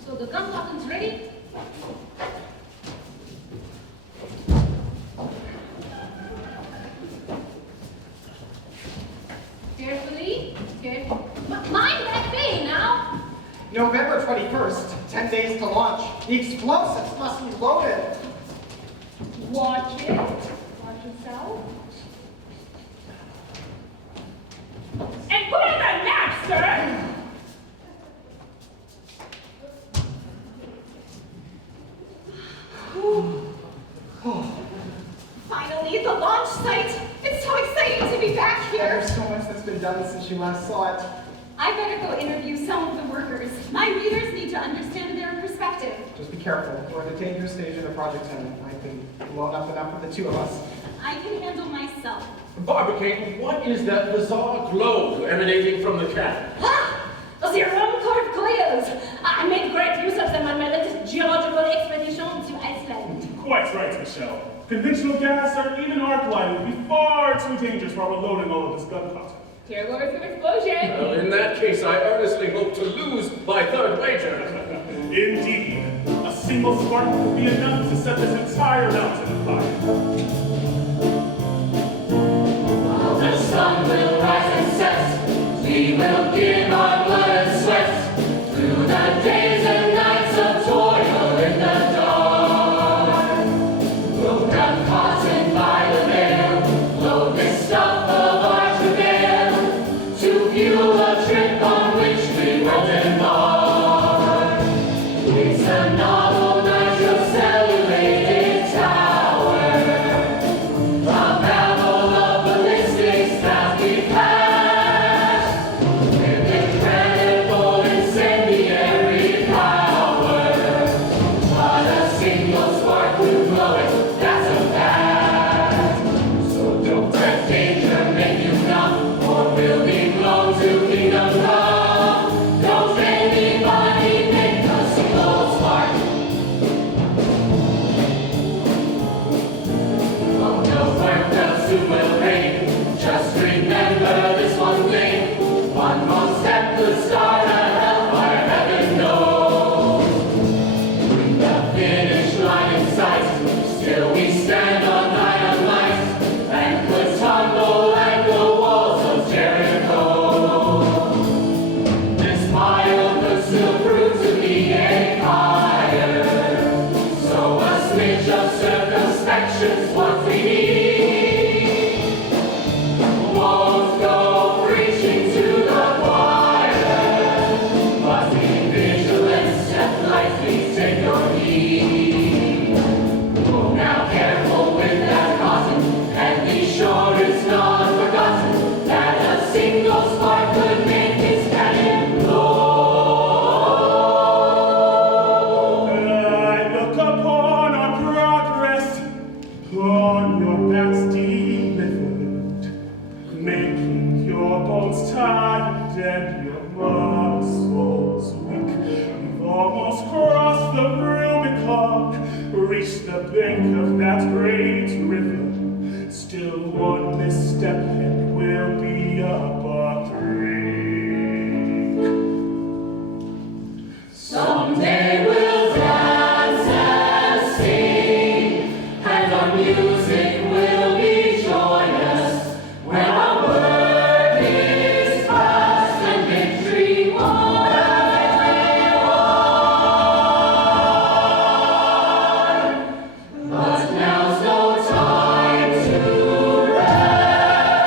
So the gun captain's ready? Carefully, carefully. Mind that bay now! November 21st, 10 days to launch. The explosives must be loaded. Watch it. Watch yourself. And put on the map, sir! Finally, the launch site! It's so exciting to be back here! There's so much that's been done since you last saw it. I better go interview some of the workers. My readers need to understand their perspective. Just be careful. We're at the dangerous stage of the project, and I've been blown up enough for the two of us. I can handle myself. Barbicane, what is that bizarre glow emanating from the cannon? Ah! The curved coils! I made great use of them on my latest geological expedition to Iceland. Quite right, Michelle. Conventional gas or even arc light would be far too dangerous while we're loading all of this gun content. Here goes the explosion! Well, in that case, I earnestly hope to lose my third wager. Indeed. A single spark could be enough to set this entire mountain afire. The sun will rise and set. We will give our blood and sweat through the days and nights of toil in the dark. We'll gun cotton by the bale, load this stuff of our travail to fuel a trip on which we will embark. It's a novel nitrocellulated tower, a babble of ballistics that we pass, with incredible incendiary power. But a single spark will blow it, that's a fact. So don't let danger make you numb, or we'll be blown to kingdom come. Don't anybody make a single spark. Oh, no work will soon will rain. Just remember this one thing. One more step could start a hellfire, heaven knows. With the finish line in sight, still we stand on iron lights and could tumble like the walls of Jericho. This mile could still prove to be a fire. So a smidge of circumspection's what we need. Won't go preaching to the choir, but be vigilant and lightly take your heed. Oh, now careful with that cotton, and be sure it's not forgotten that a single spark could make his cannon blow. I look upon our progress, on your backs delivered, making your bones tired and your muscles weak. We've almost crossed the Rubicon, reached the bank of that great river. Still one misstep and we'll be up a creek. Someday we'll dance and sing, and our music will be joyous when our work is past and victory won. But now's no time to rest.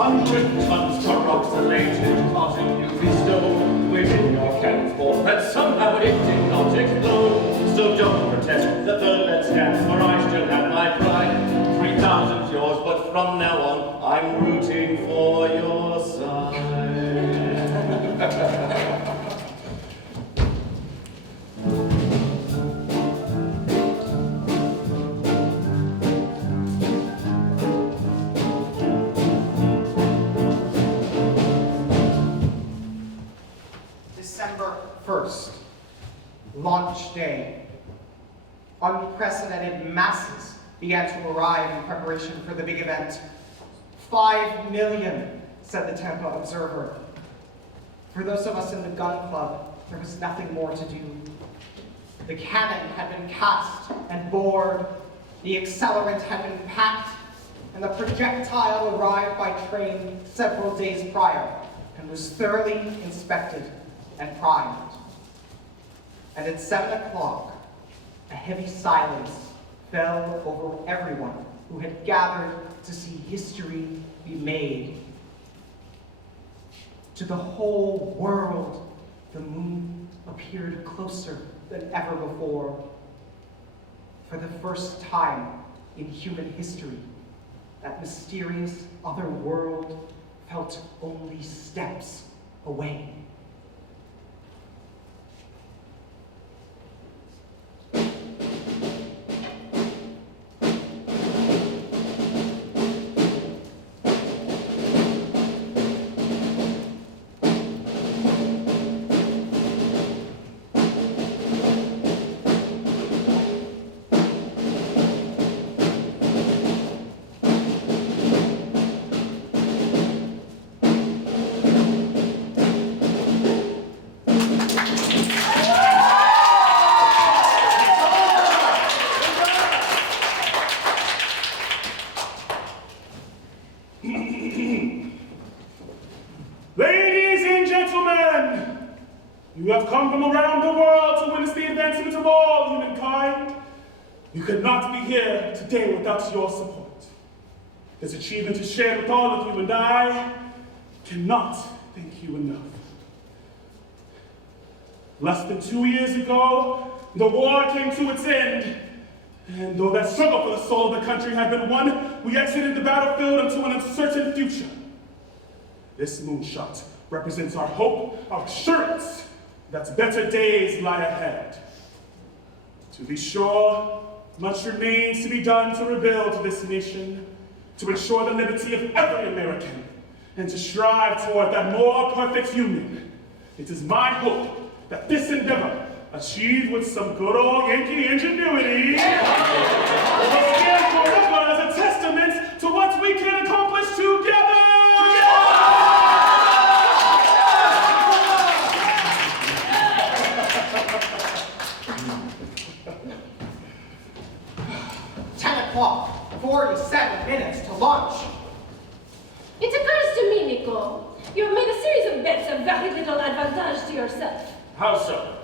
200 tons carboxylated cotton you bestowed within your cannon's ball that somehow it did not explode. So don't protest the third let's dance, for I still have my pride. 3,000's yours, but from now on, I'm rooting for your side. December 1st, launch day. Unprecedented masses began to arrive in preparation for the big event. 5 million, said the Tampa Observer. For those of us in the gun club, there was nothing more to do. The cannon had been cast and bored, the accelerant had been packed, and the projectile arrived by train several days prior and was thoroughly inspected and primed. And at 7 o'clock, a heavy silence fell over everyone who had gathered to see history be made. To the whole world, the moon appeared closer than ever before. For the first time in human history, that mysterious other world felt only steps away. Ladies and gentlemen, you have come from around the world to witness the advancement of all humankind. You could not be here today without your support. This achievement is shared with all of you, and I cannot thank you enough. Less than 2 years ago, the war came to its end. And though that struggle for the soul of the country had been won, we exited the battlefield into an uncertain future. This moonshot represents our hope, our assurance that better days lie ahead. To be sure, much remains to be done to rebuild this nation, to ensure the liberty of every American, and to strive toward that more perfect union. It is my hope that this endeavor, achieved with some good old Yankee ingenuity, will stand forever as a testament to what we can accomplish together! 47 minutes to launch. It occurs to me, Nico, you have made a series of bets of very little advantage to yourself. How so?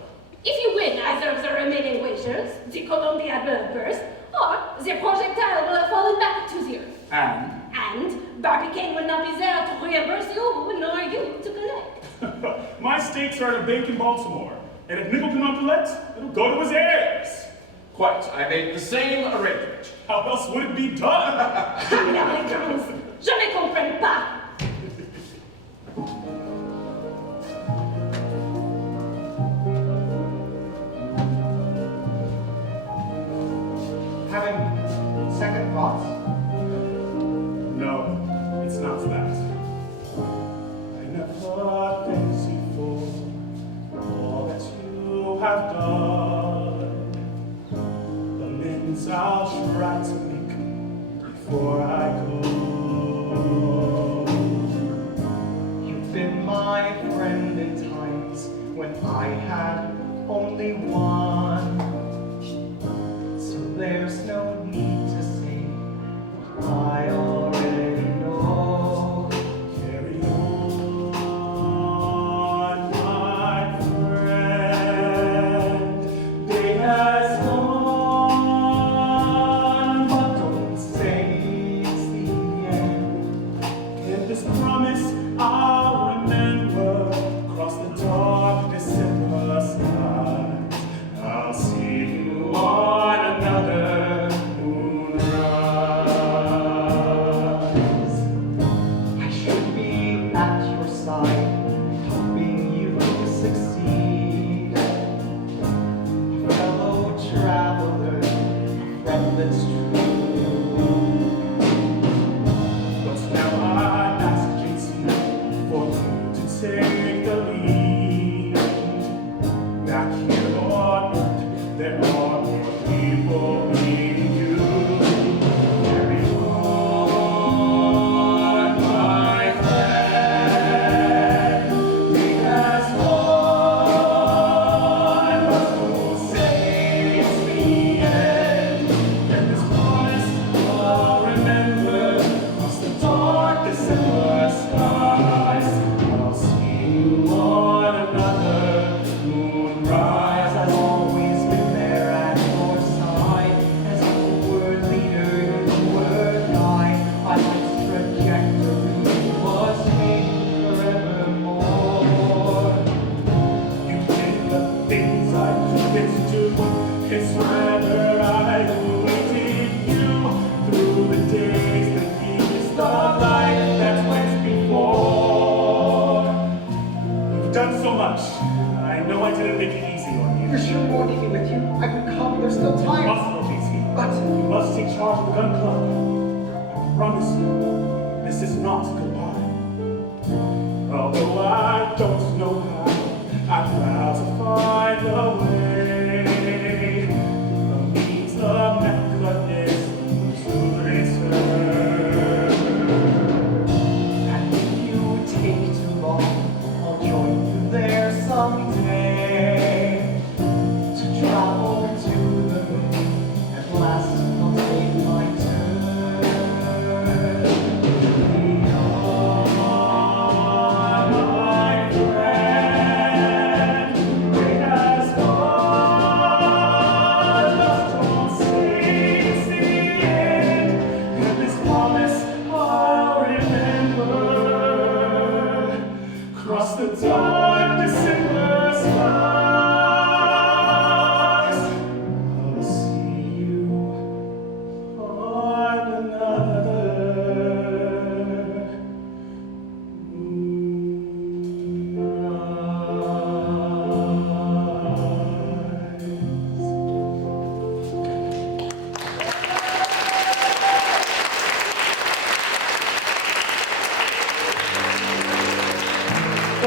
If you win either of the remaining wagers, the Columbia will burst, or the projectile will have fallen back to the earth. And Barbicane will not be there to reimburse you, nor you to collect. My stakes are at a bank in Baltimore, and if Nickel cannot collect, it'll go to his heirs. Quite. I made the same arrangement. How else would it be done? Américains, je ne comprends pas. Having second thoughts? No, it's not that. I never thank you for all that you have done. The amends I'll try to make before I go. You've been my friend in times when I had only one. So there's no need to say I already know. Carry on, my friend. gun club. I promise you, this is not goodbye. Although I don't know how, I'm proud to find a way, a means, a mechanism to return. And if you take too long, I'll join you there someday. To travel to the moon, at last I'll take my turn. Beyond, my friend, great as God, just don't see the end. And this promise I'll remember. Cross the dark December skies. I'll see you on another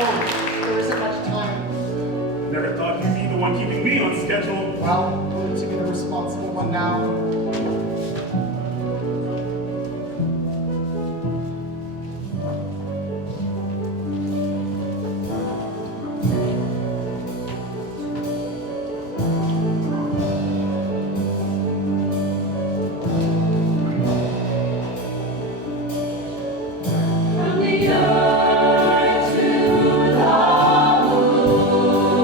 Oh, there isn't much time. Never thought you'd be the one keeping me on schedule. Well, going to be the responsible one now. From the earth to the moon.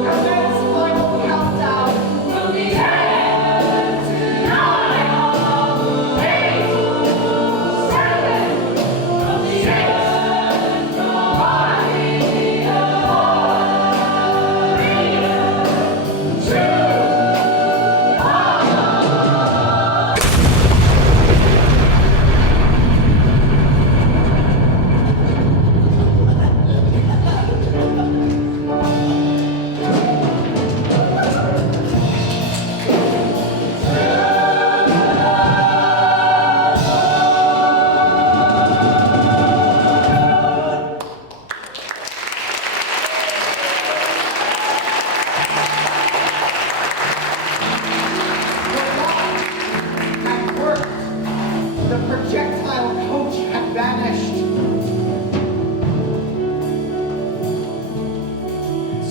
And then it's final countdown. From the earth to the moon. 8, 7. From the earth, from 5, 4, 3, 2, Had worked. The projectile coach had vanished.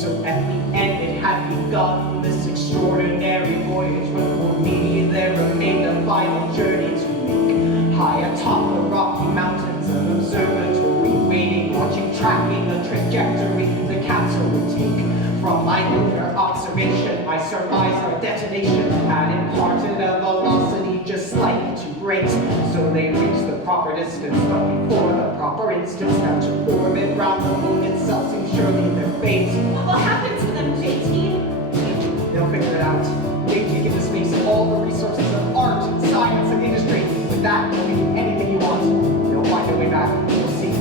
So at the end it had begun, this extraordinary voyage. But for me there remained a final journey to make. High atop the Rocky Mountains, an observatory waiting, watching, tracking the trajectory the capsule would take. From my lunar observation, I surmised our detonation had imparted a velocity just slightly too great. So they reached the proper distance, but before the proper instance, now to orbit round the moon itself seemed surely their fate. What will happen to them, JT? They'll figure it out. They've taken to space all the resources of art, science, and industry. With that, you can do anything you want. They'll find a way back. You'll see.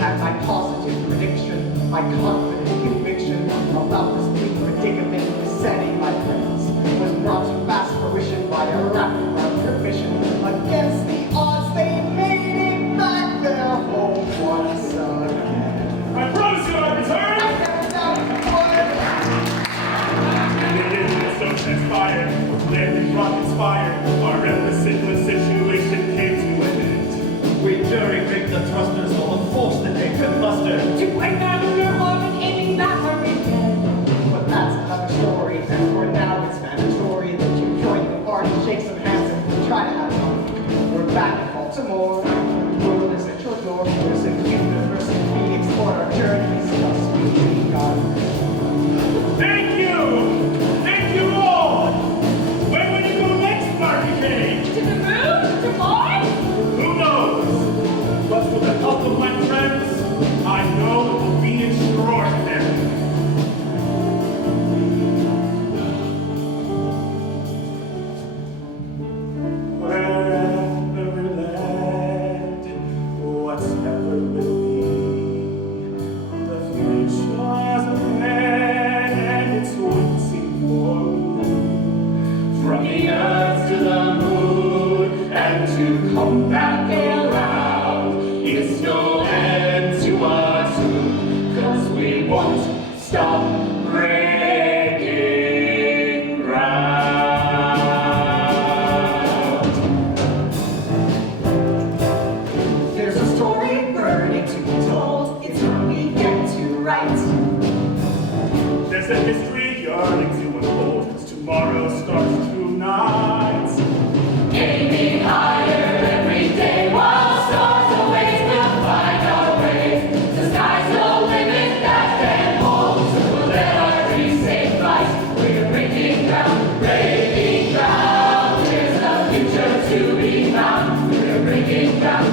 And my positive prediction, my confident conviction about this big predicament besetting my friends was brought to fast fruition by a rapid round-trip mission. Against the odds, they made it back their home once again. I promise you I'll return. I never doubted you would. And it didn't so transpired. Landing rockets fired. Our embassy situation came to an end. We jury-rigged the thrusters, all the force that they could muster. To another orbit aiming back where we began. But that's another story, and for now it's mandatory that you join the party, shake some hands, and try to have fun. We're back in Baltimore, the world is at your door, there's a University Phoenix for our journeys just begun. Thank you! Thank you all! Where will you go next, Barbie Kane? To the moon? To Mars? Who knows? But with the help of my friends, I know it will be extraordinary. Wherever land to come back around. It's no end to our doom, 'cause we won't stop breaking ground. There's a story burning to be told. It's time we get to write. There's a history yearning to unfold, 'cause tomorrow starts tonight. Aiming higher every day while stars await, we'll find our way. The sky's no limit that can hold, so we'll let our dreams take flight. We're breaking ground, breaking ground. There's a future to be found. We're breaking ground.